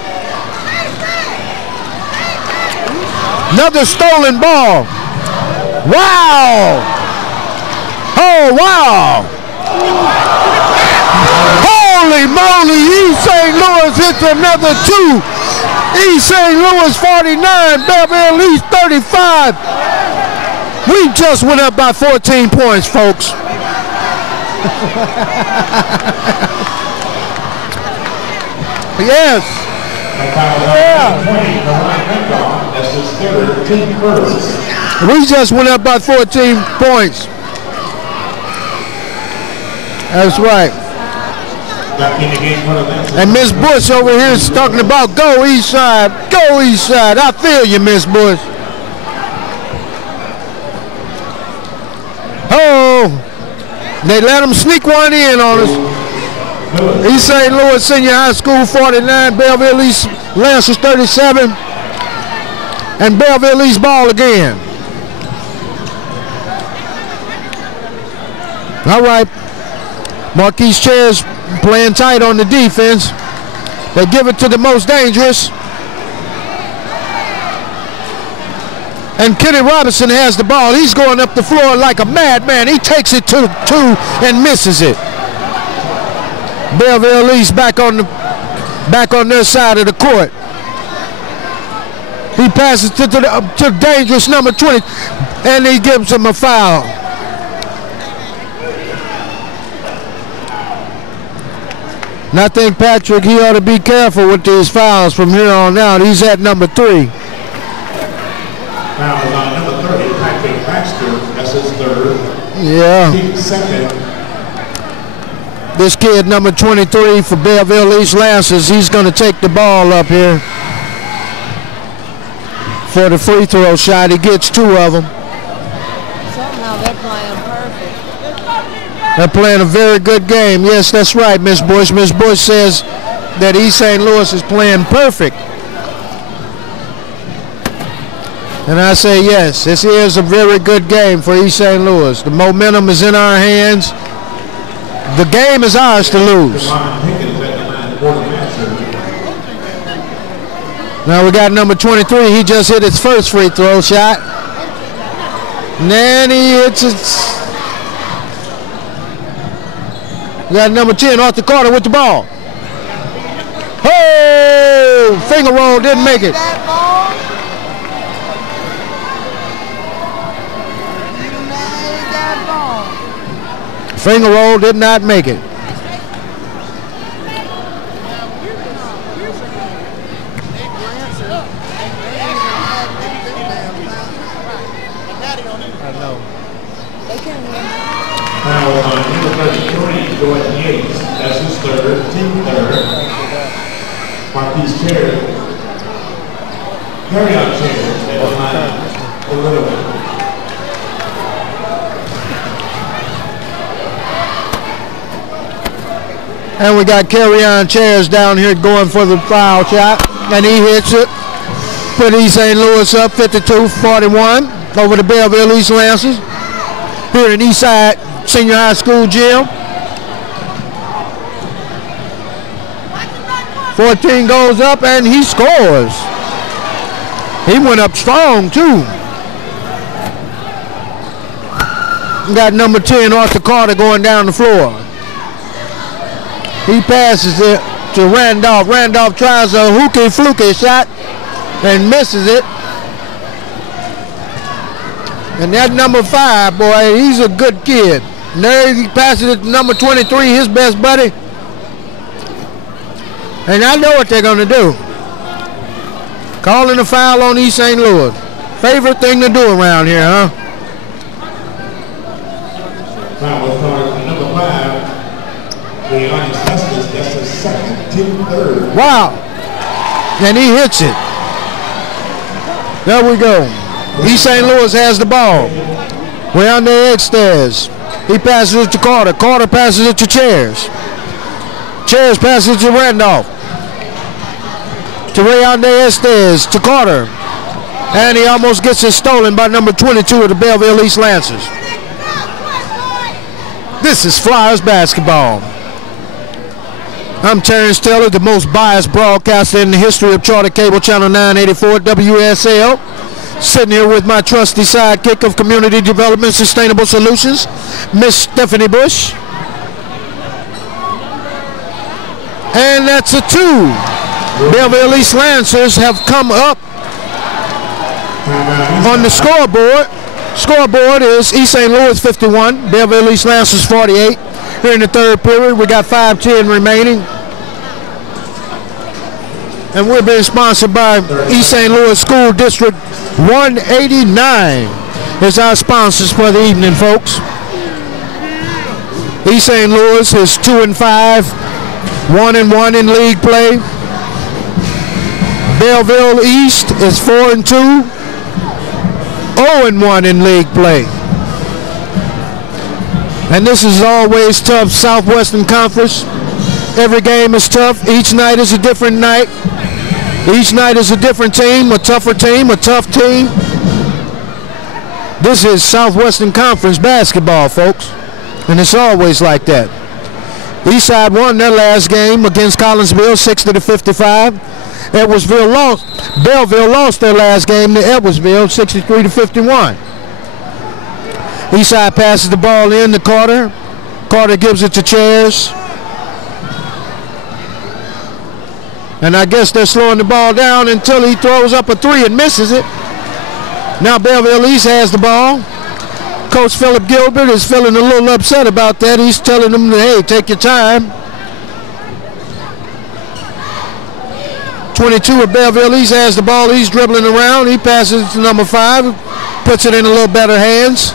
Another stolen ball. Wow! Oh, wow! Holy moly, East St. Louis hits another 2. East St. Louis 49, Belleville East 35. We just went up by 14 points, folks. Yes, That's his third, team first. We just went up by 14 points. That's right. And Miss Bush over here is talking about go east side, go east side. I feel you, Miss Bush. Oh, they let them sneak one in on us. East St. Louis Senior High School 49, Belleville East Lancers 37, and Belleville East ball again. All right, Marquise Chairs playing tight on the defense. They give it to the most dangerous. And Kenny Robinson has the ball. He's going up the floor like a madman. He takes it to 2 and misses it. Belleville East back on their side of the court. He passes to dangerous number 20, and he gives him a foul. And I think Patrick, he ought to be careful with these fouls from here on out. He's at number 3. Foul is on number 30, Patrick Baxter. That's his third. Yeah. Team second. This kid, number 23 for Belleville East Lancers, he's going to take the ball up here for the free throw shot. He gets 2 of them. Somehow they're playing perfect. They're playing a very good game. Yes, that's right, Miss Bush. Miss Bush says that East St. Louis is playing perfect. And I say yes, this is a very good game for East St. Louis. The momentum is in our hands. The game is ours to lose. Now we got number 23. He just hit his first free throw shot. And then he hits it. We got number 10, Arthur Carter, with the ball. Oh, finger roll, didn't make it. Finger roll, did not make it. Foul on number 33, Jordan Yates. That's his third, team third. Marquise Cherry. Carry-on Cherry at the line. The little one. And we got carry-on Chairs down here going for the foul shot. And he hits it. Put East St. Louis up 52-41 over the Belleville East Lancers here in Eastside Senior High School gym. 14 goes up and he scores. He went up strong too. We got number 10, Arthur Carter, going down the floor. He passes it to Randolph. Randolph tries a hooky-fluky shot and misses it. And that number 5, boy, he's a good kid. And there he passes it to number 23, his best buddy. And I know what they're going to do. Calling a foul on East St. Louis. Favorite thing to do around here, huh? Foul was called on number 5. Leon Cestus, that's his second, team third. Wow. And he hits it. There we go. East St. Louis has the ball. We're on the edge stairs. He passes it to Carter. Carter passes it to Chairs. Chairs passes it to Randolph. To Rayon Estes, to Carter. And he almost gets it stolen by number 22 of the Belleville East Lancers. This is Flyers basketball. I'm Terrence Taylor, the most biased broadcaster in the history of Charter Cable Channel 984 WSL. Sitting here with my trusty sidekick of Community Development Sustainable Solutions, Miss Stephanie Bush. And that's a 2. Belleville East Lancers have come up on the scoreboard. Scoreboard is East St. Louis 51, Belleville East Lancers 48. Here in the third period, we got 5:10 remaining. And we're being sponsored by East St. Louis School District 189 is our sponsors for the evening, folks. East St. Louis is 2-5, 1-1 in league play. Belleville East is 4-2, 0-1 in league play. And this is always tough Southwestern Conference. Every game is tough. Each night is a different night. Each night is a different team, a tougher team, a tough team. This is Southwestern Conference basketball, folks. And it's always like that. Eastside won their last game against Collinsville, 60-55. Belleville lost their last game to Edwardsville, 63-51. Eastside passes the ball in to Carter. Carter gives it to Chairs. And I guess they're slowing the ball down until he throws up a three and misses it. Now Belleville East has the ball. Coach Philip Gilbert is feeling a little upset about that. He's telling them, hey, take your time. 22 of Belleville East has the ball. He's dribbling around. He passes it to number 5, puts it in a little better hands.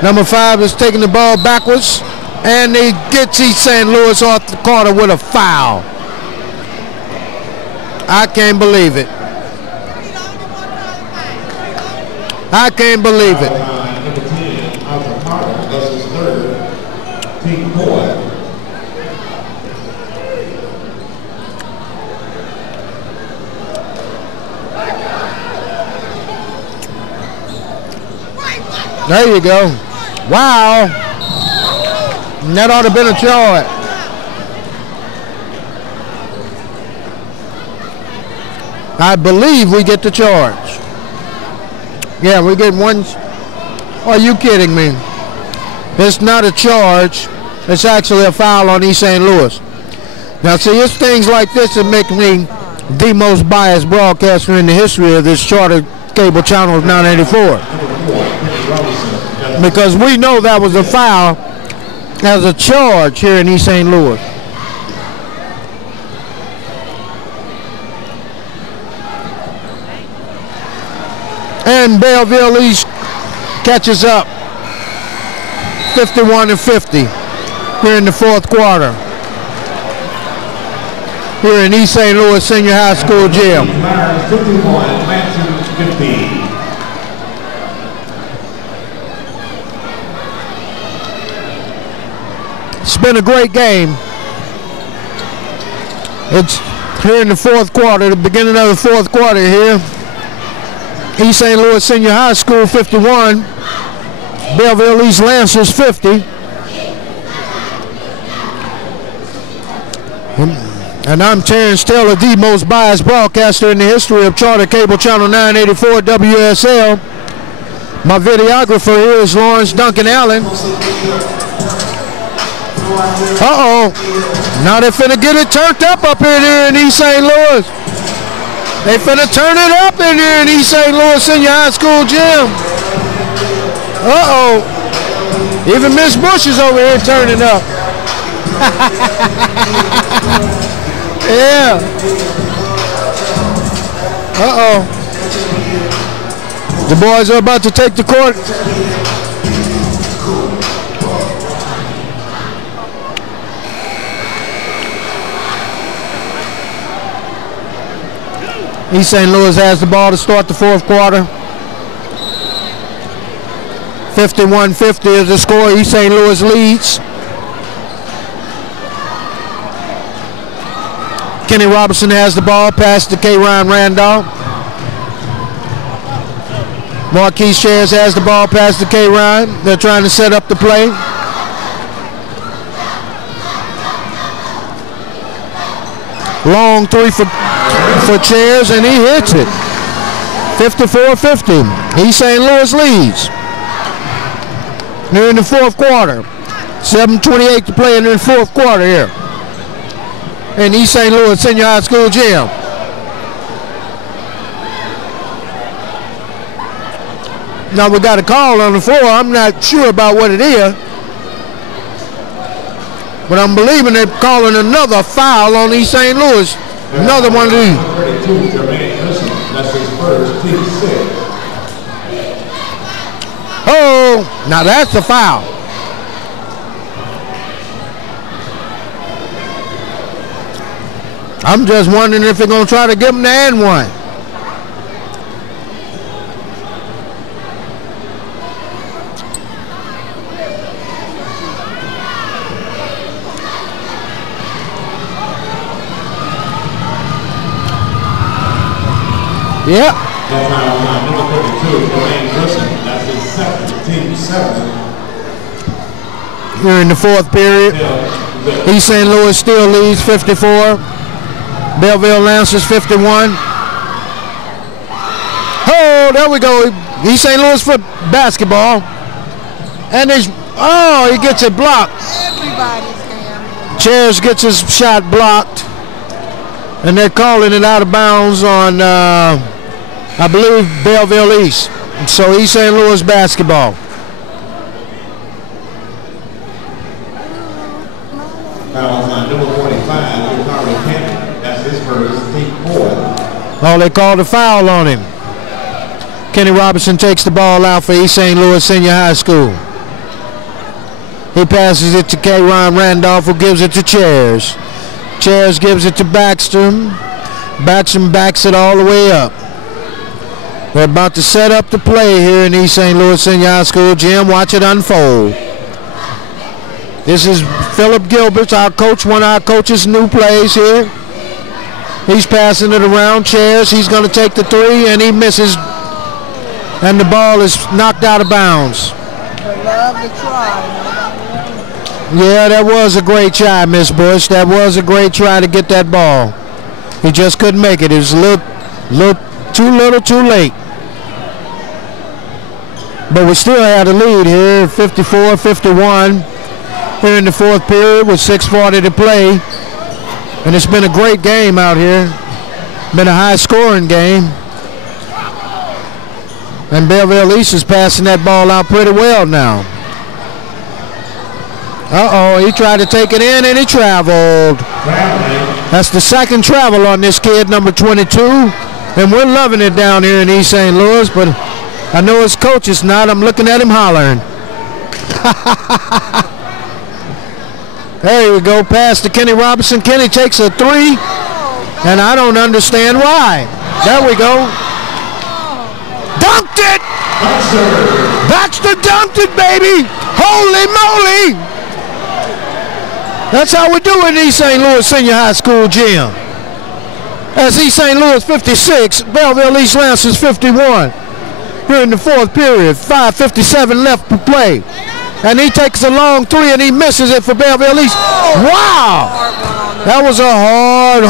Number 5 is taking the ball backwards, and he gets East St. Louis off the corner with a foul. I can't believe it. I can't believe it. There you go. Wow. And that ought to have been a charge. I believe we get the charge. Yeah, we get one. Are you kidding me? It's not a charge. It's actually a foul on East St. Louis. Now, see, it's things like this that make me the most biased broadcaster in the history of this charter cable channel of 984. Because we know that was a foul as a charge here in East St. Louis. And Belleville East catches up 51-50 here in the fourth quarter here in East St. Louis Senior High School gym. 51-50. It's been a great game. It's here in the fourth quarter, the beginning of the fourth quarter here. East St. Louis Senior High School 51, Belleville East Lancers 50. And I'm Terrence Taylor, the most biased broadcaster in the history of Charter Cable Channel 984 WSL. My videographer here is Lawrence Duncan Allen. Uh-oh. Now they're finna get it turned up here in East St. Louis. They finna turn it up in here in East St. Louis Senior High School gym. Uh-oh. Even Miss Bush is over here turning up. Yeah. Uh-oh. The boys are about to take the court. East St. Louis has the ball to start the fourth quarter. 51-50 is the score. East St. Louis leads. Kenny Robertson has the ball, pass to K. Ryan Randolph. Marquise Chairs has the ball, pass to K. Ryan. They're trying to set up the play. Long three for Chairs, and he hits it. 54-50. East St. Louis leads. They're in the fourth quarter. 7:28 to play in the fourth quarter here in East St. Louis Senior High School gym. Now we got a call on the floor. I'm not sure about what it is. But I'm believing they're calling another foul on East St. Louis. Another one of these. Oh, now that's a foul. I'm just wondering if they're going to try to give him the and one. Yep. Here in the fourth period, East St. Louis still leads 54. Belleville Lancers 51. Oh, there we go. East St. Louis for basketball. And there's, oh, he gets it blocked. Chairs gets his shot blocked. And they're calling it out of bounds on, I believe, Belleville East. So East St. Louis basketball. Number 45, that's his first team fourth. Oh, they called a foul on him. Kenny Robinson takes the ball out for East St. Louis Senior High School. He passes it to K. Ron Randolph, who gives it to Chairs. Chairs gives it to Baxter. Baxter backs it all the way up. They're about to set up the play here in East St. Louis Senior High School. Jim, watch it unfold. This is Philip Gilbert, our coach, one of our coach's new plays here. He's passing it around. Chairs, he's going to take the three, and he misses. And the ball is knocked out of bounds. Yeah, that was a great try, Miss Bush. That was a great try to get that ball. He just couldn't make it. It was too little, too late. But we still had a lead here, 54-51. Here in the fourth period with 6:40 to play. And it's been a great game out here. Been a high-scoring game. And Belleville East is passing that ball out pretty well now. Uh-oh, he tried to take it in and he traveled. That's the second travel on this kid, number 22. And we're loving it down here in East St. Louis, but I know his coach is not. I'm looking at him hollering. There we go, pass to Kenny Robinson. Kenny takes a three, and I don't understand why. There we go. Dunked it! Baxter dunked it, baby! Holy moly! That's how we do in East St. Louis Senior High School gym. That's East St. Louis 56, Belleville East Lancers 51. Here in the fourth period, 5:57 left to play. And he takes a long three and he misses it for Belleville East. Wow! That was a hard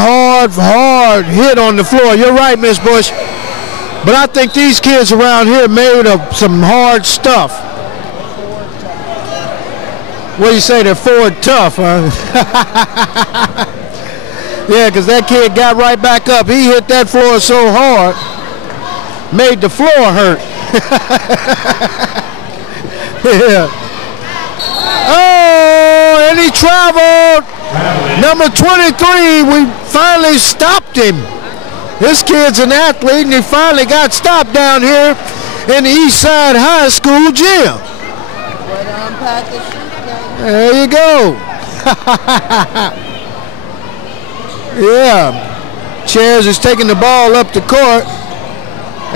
hit on the floor. You're right, Miss Bush. But I think these kids around here made of some hard stuff. What do you say, they're Ford tough, huh? Yeah, because that kid got right back up. He hit that floor so hard, made the floor hurt. Yeah. Oh, and he traveled. Number 23, we finally stopped him. This kid's an athlete, and he finally got stopped down here in the East Side High School gym. There you go. Yeah. Chairs is taking the ball up the court,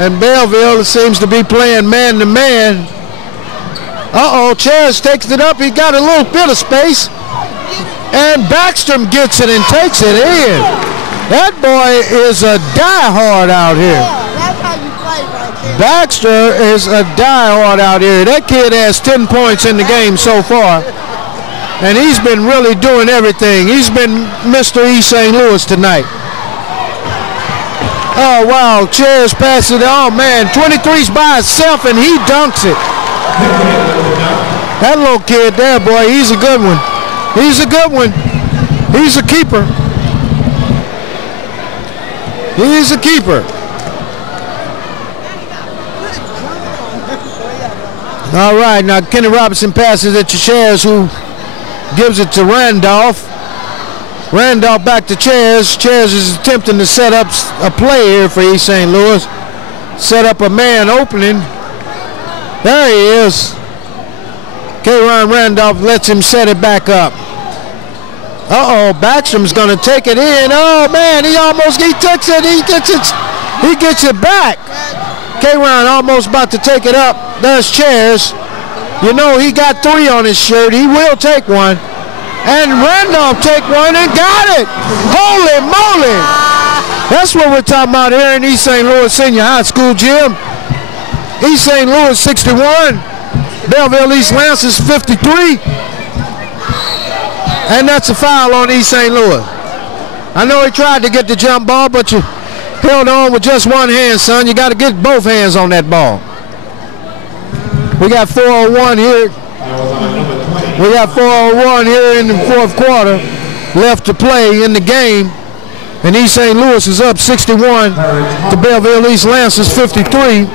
and Belleville seems to be playing man-to-man. Uh-oh, Chairs takes it up. He got a little bit of space. And Backstrom gets it and takes it in. That boy is a diehard out here. That's how you play right there. Baxter is a diehard out here. That kid has 10 points in the game so far. And he's been really doing everything. He's been Mr. East St. Louis tonight. Oh, wow. Chairs passes it. Oh, man. 23's by himself, and he dunks it. That little kid there, boy, he's a good one. He's a good one. He's a keeper. He's a keeper. All right, now Kenny Robinson passes it to Chairs, who gives it to Randolph. Randolph back to Chairs. Chairs is attempting to set up a play here for East St. Louis. Set up a man opening. There he is. K-Ron Randolph lets him set it back up. Uh-oh, Backstrom's gonna take it in. Oh man, he takes it, he gets it back. K-Ron almost about to take it up. There's Chairs. You know he got 3 on his shirt. He will take one. And Randolph take one and got it. Holy moly. That's what we're talking about here in East St. Louis Senior High School gym. East St. Louis 61. Belleville East Lancers 53. And that's a foul on East St. Louis. I know he tried to get the jump ball, but you held on with just one hand, son. You got to get both hands on that ball. We got 4:01 here. We got 4:01 here in the fourth quarter left to play in the game. And East St. Louis is up 61 to Belleville East Lancers 53.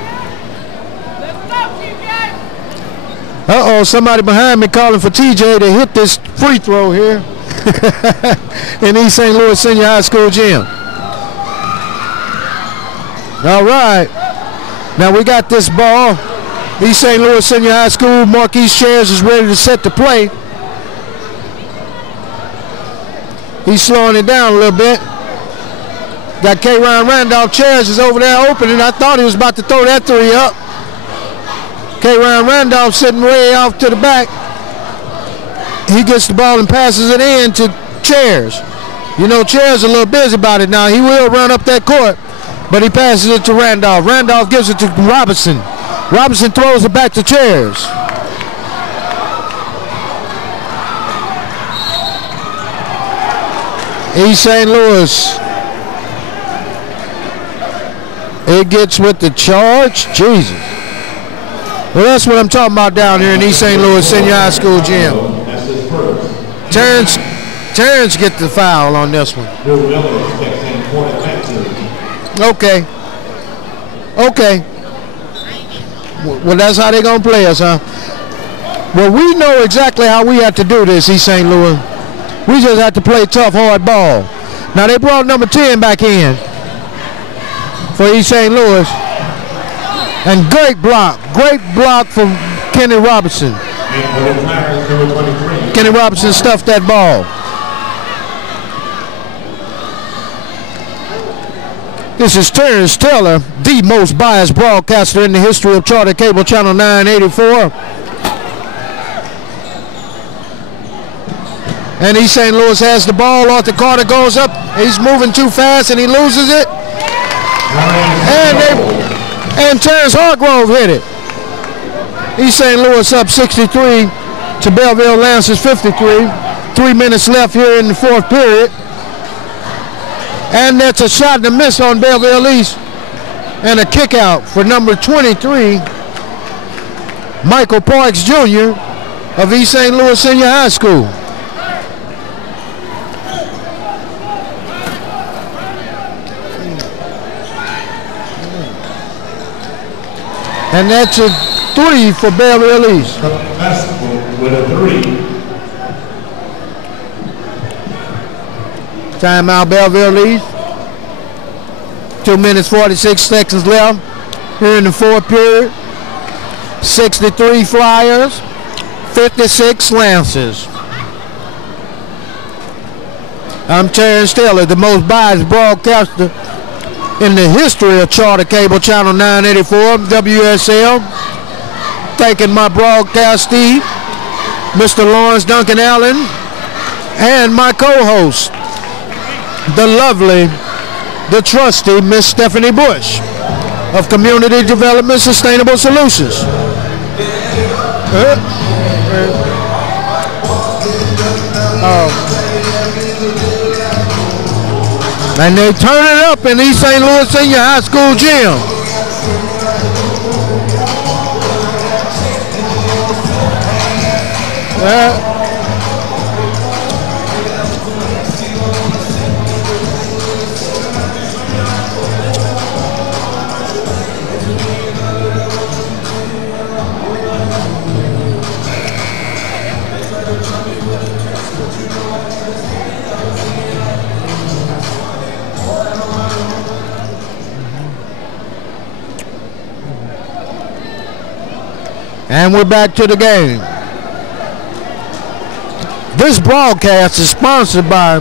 Uh-oh, somebody behind me calling for TJ to hit this free throw here in East St. Louis Senior High School gym. All right. Now we got this ball. East St. Louis Senior High School, Marquise Chairs is ready to set the play. He's slowing it down a little bit. Got K-Ron Randolph. Chairs is over there opening. I thought he was about to throw that 3 up. K-Ron Randolph sitting way off to the back. He gets the ball and passes it in to Chairs. You know, Chairs a little busy about it now. He will run up that court, but he passes it to Randolph. Randolph gives it to Robinson. Robinson throws it back to Chairs. East St. Louis. It gets with the charge. Jesus. Well, that's what I'm talking about down here in East St. Louis Senior High School gym. Terrence get the foul on this one. Okay. Okay. Well, that's how they're going to play us, huh? Well, we know exactly how we have to do this, East St. Louis. We just have to play tough, hard ball. Now, they brought number 10 back in for East St. Louis. And great block from Kenny Robinson. Kenny Robinson stuffed that ball. This is Terrence Taylor, the most biased broadcaster in the history of Charter Cable Channel 984. And East St. Louis has the ball. Arthur Carter goes up. He's moving too fast and he loses it. And Terrence Hargrove hit it. East St. Louis up 63 to Belleville Lancers 53. 3 minutes left here in the fourth period. And that's a shot and a miss on Belleville East. And a kick out for number 23, Michael Parks Jr. of East St. Louis Senior High School. And that's a 3 for Belleville East. With a 3. Timeout Belleville East. 2 minutes 46 seconds left here in the fourth period. 63 Flyers, 56 Lancers. I'm Terrence Taylor, the most biased broadcaster in the history of Charter Cable Channel 984 WSL. Thanking my broadcastee, Mr. Lawrence Duncan Allen, and my co-host, the lovely, the trusty Miss Stephanie Bush of Community Development Sustainable Solutions. And they turn it up in East St. Louis Senior High School gym. And we're back to the game. This broadcast is sponsored by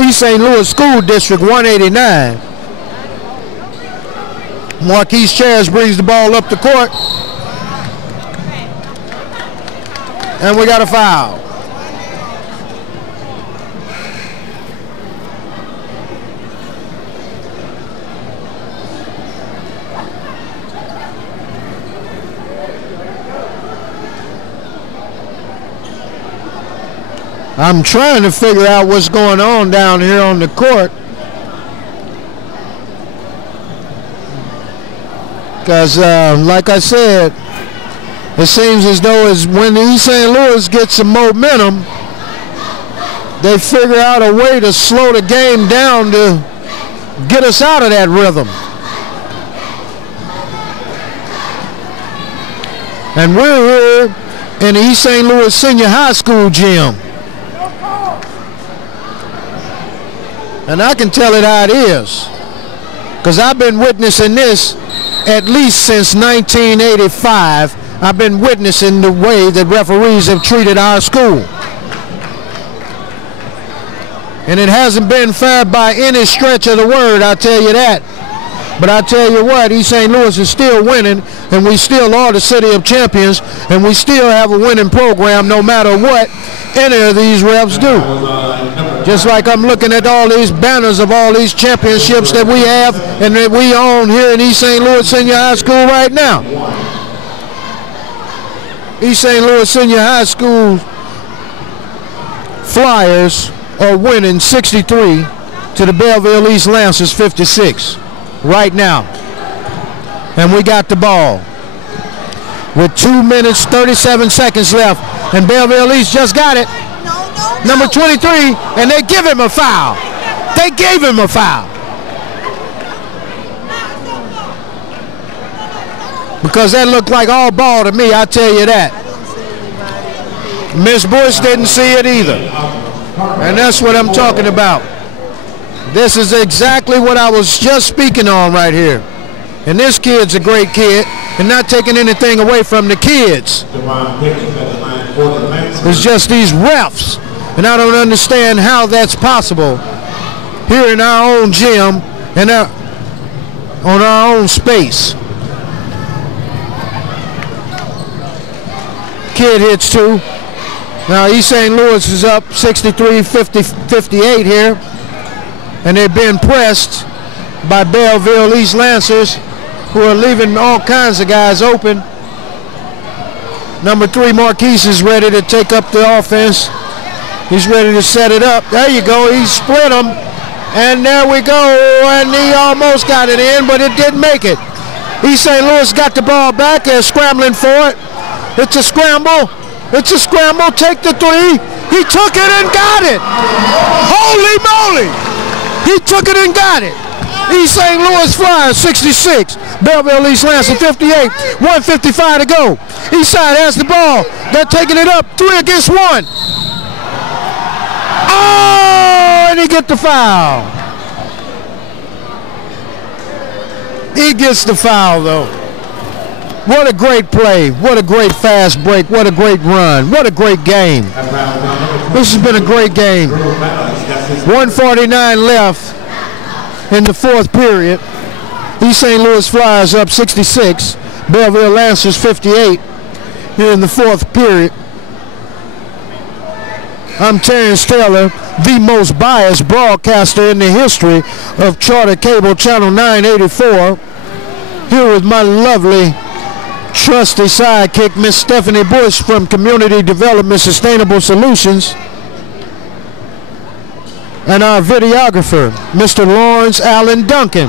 East St. Louis School District 189. Marquise Chairs brings the ball up the court. And we got a foul. I'm trying to figure out what's going on down here on the court. Because, like I said, it seems as though when East St. Louis gets some momentum, they figure out a way to slow the game down to get us out of that rhythm. And we're here in the East St. Louis Senior High School gym. And I can tell it how it is, because I've been witnessing this at least since 1985. I've been witnessing the way that referees have treated our school. And it hasn't been fair by any stretch of the word, I tell you that. But I tell you what, East St. Louis is still winning, and we still are the city of champions, and we still have a winning program no matter what any of these refs do. Just like I'm looking at all these banners of all these championships that we have and that we own here in East St. Louis Senior High School right now. East St. Louis Senior High School Flyers are winning 63 to the Belleville East Lancers 56 right now. And we got the ball with 2 minutes 37 seconds left, and Belleville East just got it. Number 23, and they give him a foul. They gave him a foul. Because that looked like all ball to me, I tell you that. Miss Bush didn't see it either. And that's what I'm talking about. This is exactly what I was just speaking on right here. And this kid's a great kid, and not taking anything away from the kids. It's just these refs. And I don't understand how that's possible here in our own gym and on our own space. Kid hits two. Now East St. Louis is up 63-58 here. And they're being pressed by Belleville East Lancers, who are leaving all kinds of guys open. Number 3, Marquise, is ready to take up the offense. He's ready to set it up. There you go. He split them. And there we go. And he almost got it in, but it didn't make it. East St. Louis got the ball back. They're scrambling for it. It's a scramble. It's a scramble. Take the 3. He took it and got it. Holy moly. He took it and got it. East St. Louis Flyers 66. Belleville East Lancers 58. 1:55 to go. Eastside has the ball. They're taking it up. 3 against 1. Oh, and he gets the foul. He gets the foul, though. What a great play. What a great fast break. What a great run. What a great game. This has been a great game. 1:49 left in the 4th period. East St. Louis Flyers up 66. Belleville Lancers 58 here in the 4th period. I'm Terrence Taylor, the most biased broadcaster in the history of Charter Cable Channel 984, here with my lovely, trusty sidekick, Miss Stephanie Bush from Community Development Sustainable Solutions, and our videographer, Mr. Lawrence Allen Duncan.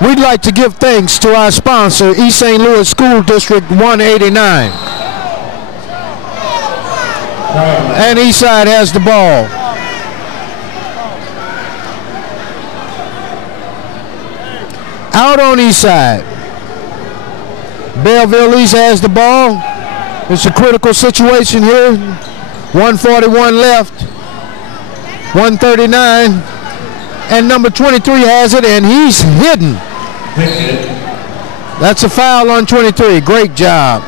We'd like to give thanks to our sponsor, East St. Louis School District 189. And Eastside has the ball. Out on Eastside. Belleville East has the ball. It's a critical situation here. 1:41 left. 1:39. And number 23 has it, and he's hidden. That's a foul on 23. Great job.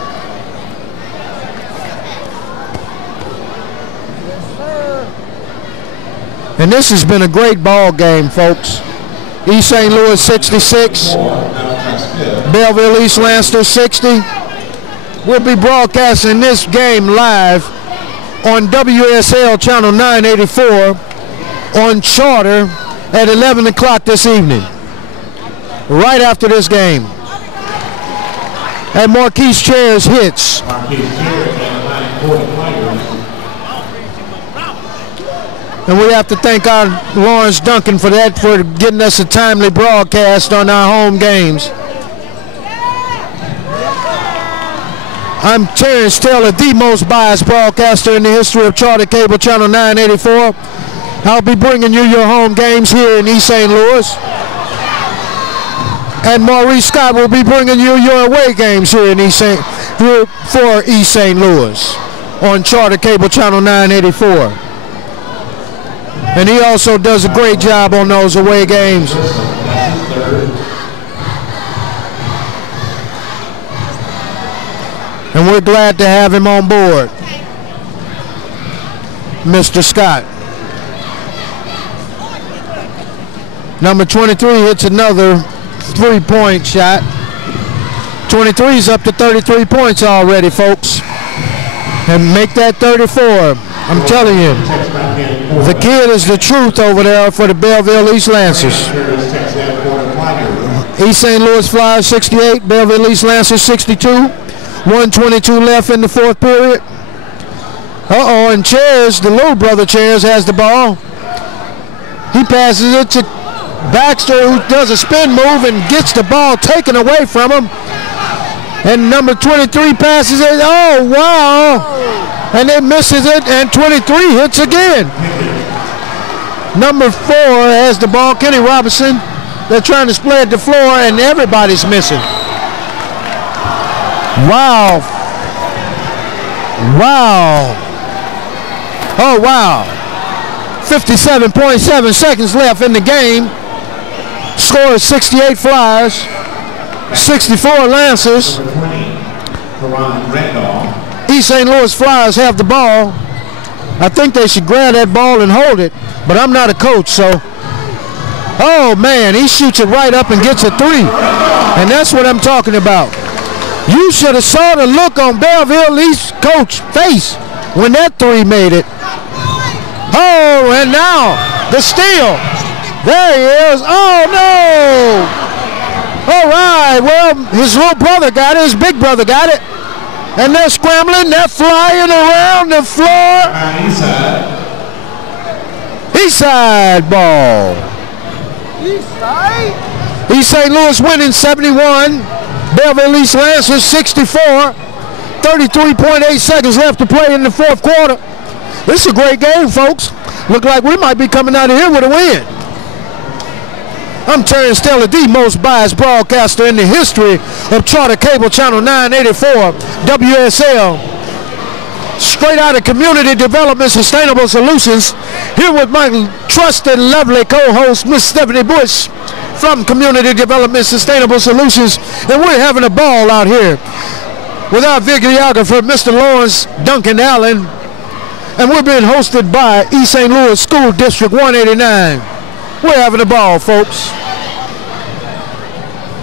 And this has been a great ball game, folks. East St. Louis 66, Belleville East Lancaster 60. We'll be broadcasting this game live on WSL channel 984 on Charter at 11 o'clock this evening, right after this game. And Marquise Chairs hits. And we have to thank our Lawrence Duncan for that, for getting us a timely broadcast on our home games. I'm Terrence Taylor, the most biased broadcaster in the history of Charter Cable Channel 984. I'll be bringing you your home games here in East St. Louis. And Maurice Scott will be bringing you your away games here in East St. Louis on Charter Cable Channel 984. And he also does a great job on those away games. And we're glad to have him on board, Mr. Scott. Number 23 hits another three-point shot. 23 is up to 33 points already, folks. And make that 34. I'm telling you, the kid is the truth over there for the Belleville East Lancers. East St. Louis Flyers 68, Belleville East Lancers 62. 1:22 left in the fourth period. Uh-oh, and Chairs, the little brother Chairs, has the ball. He passes it to Baxter, who does a spin move and gets the ball taken away from him. And number 23 passes it. Oh, wow. And it misses it, and 23 hits again. Number 4 has the ball, Kenny Robinson. They're trying to spread the floor, and everybody's missing. Wow. Wow. Oh, wow. 57.7 seconds left in the game. Score is 68 Flyers, 64 Lancers. East St. Louis Flyers have the ball. I think they should grab that ball and hold it, but I'm not a coach, so. Oh, man, he shoots it right up and gets a three. And that's what I'm talking about. You should have saw the look on Belleville East coach's face when that three made it. Oh, and now the steal. There he is. Oh, no. All right. Well, his little brother got it. His big brother got it. And they're scrambling. They're flying around the floor. East side ball. East St. Louis winning 71. Belleville East Lancers 64. 33.8 seconds left to play in the fourth quarter. This is a great game, folks. Look like we might be coming out of here with a win. I'm Terrence Taylor, the most biased broadcaster in the history of Charter Cable Channel 984, WSL. Straight out of Community Development Sustainable Solutions, here with my trusted, lovely co-host, Miss Stephanie Bush from Community Development Sustainable Solutions. And we're having a ball out here with our videographer, Mr. Lawrence Duncan Allen. And we're being hosted by East St. Louis School District 189. We're having a ball, folks,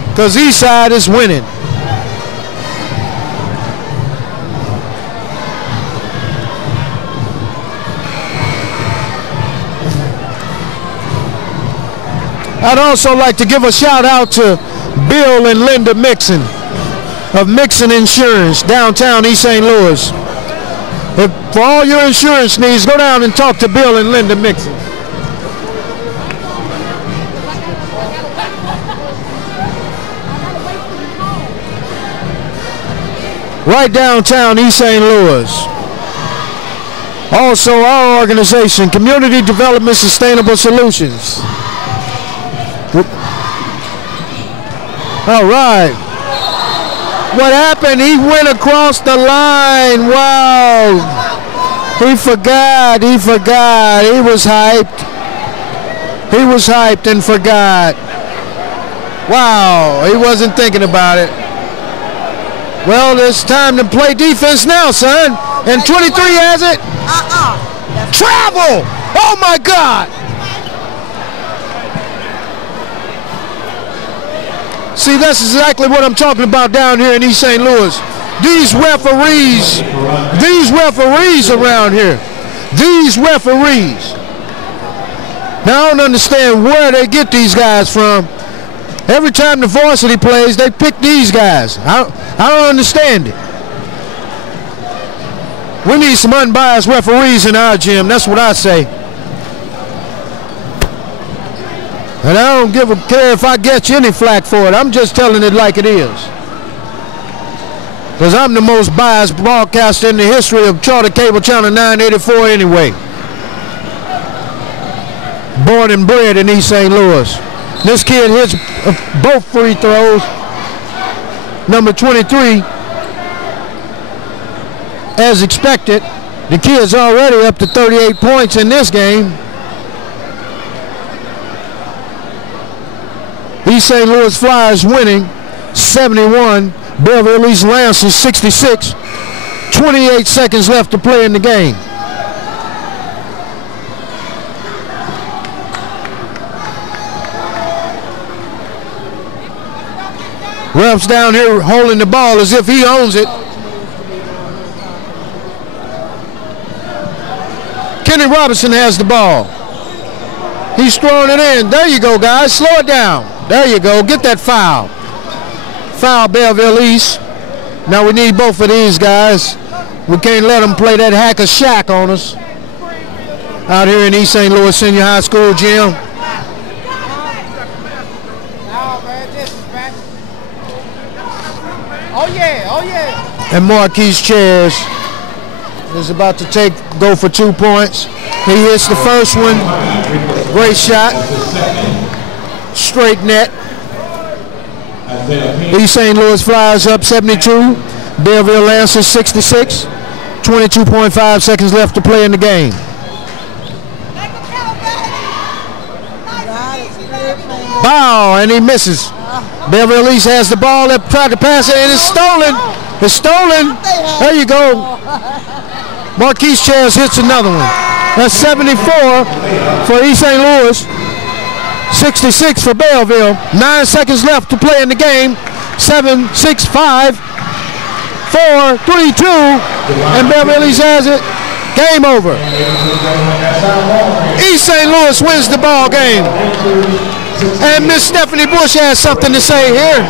because East Side is winning. I'd also like to give a shout out to Bill and Linda Mixon of Mixon Insurance, downtown East St. Louis. For all your insurance needs, go down and talk to Bill and Linda Mixon. Right downtown East St. Louis. Also our organization, Community Development Sustainable Solutions. All right. What happened? He went across the line. Wow. He forgot. He forgot. He was hyped. He was hyped and forgot. Wow, he wasn't thinking about it. Well, it's time to play defense now, son. And 23 has it. Travel! Oh, my God! See, that's exactly what I'm talking about down here in East St. Louis. These referees around here. These referees. Now, I don't understand where they get these guys from. Every time the varsity plays, they pick these guys. I don't understand it. We need some unbiased referees in our gym. That's what I say. And I don't care if I get you any flack for it. I'm just telling it like it is. Because I'm the most biased broadcaster in the history of Charter Cable Channel 984 anyway. Born and bred in East St. Louis. This kid hits both free throws. Number 23. As expected, the kid's already up to 38 points in this game. East St. Louis Flyers winning 71. Belleville East Lancers 66. 28 seconds left to play in the game. Ref's down here holding the ball as if he owns it. Kenny Robinson has the ball. He's throwing it in. There you go, guys. Slow it down. There you go. Get that foul. Foul Belleville East. Now we need both of these guys. We can't let them play that hacker shack on us. Out here in East St. Louis Senior High School gym. Oh yeah. And Marquise Chairs is about to go for 2 points. He hits the first one. Great shot. Straight net. East St. Louis Flyers up 72. Belleville Lancers 66. 22.5 seconds left to play in the game. Bow, and he misses. Belleville East has the ball. They tried to pass it, and it's stolen. It's stolen. There you go. Marquise Chairs hits another one. That's 74 for East St. Louis. 66 for Belleville. 9 seconds left to play in the game. 7, 6, 5, 4, 3, 2, and Belleville East has it. Game over. East St. Louis wins the ball game. And Miss Stephanie Bush has something to say here.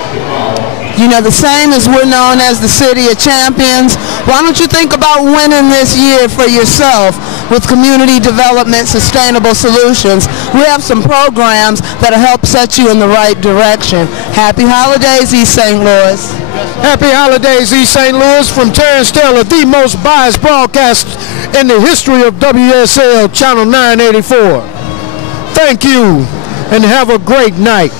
You know, the same as we're known as the City of Champions. Why don't you think about winning this year for yourself with Community Development Sustainable Solutions? We have some programs that'll help set you in the right direction. Happy holidays, East St. Louis. Happy holidays, East St. Louis, from Terrence Taylor, the most biased broadcast in the history of WSL Channel 984. Thank you, and have a great night.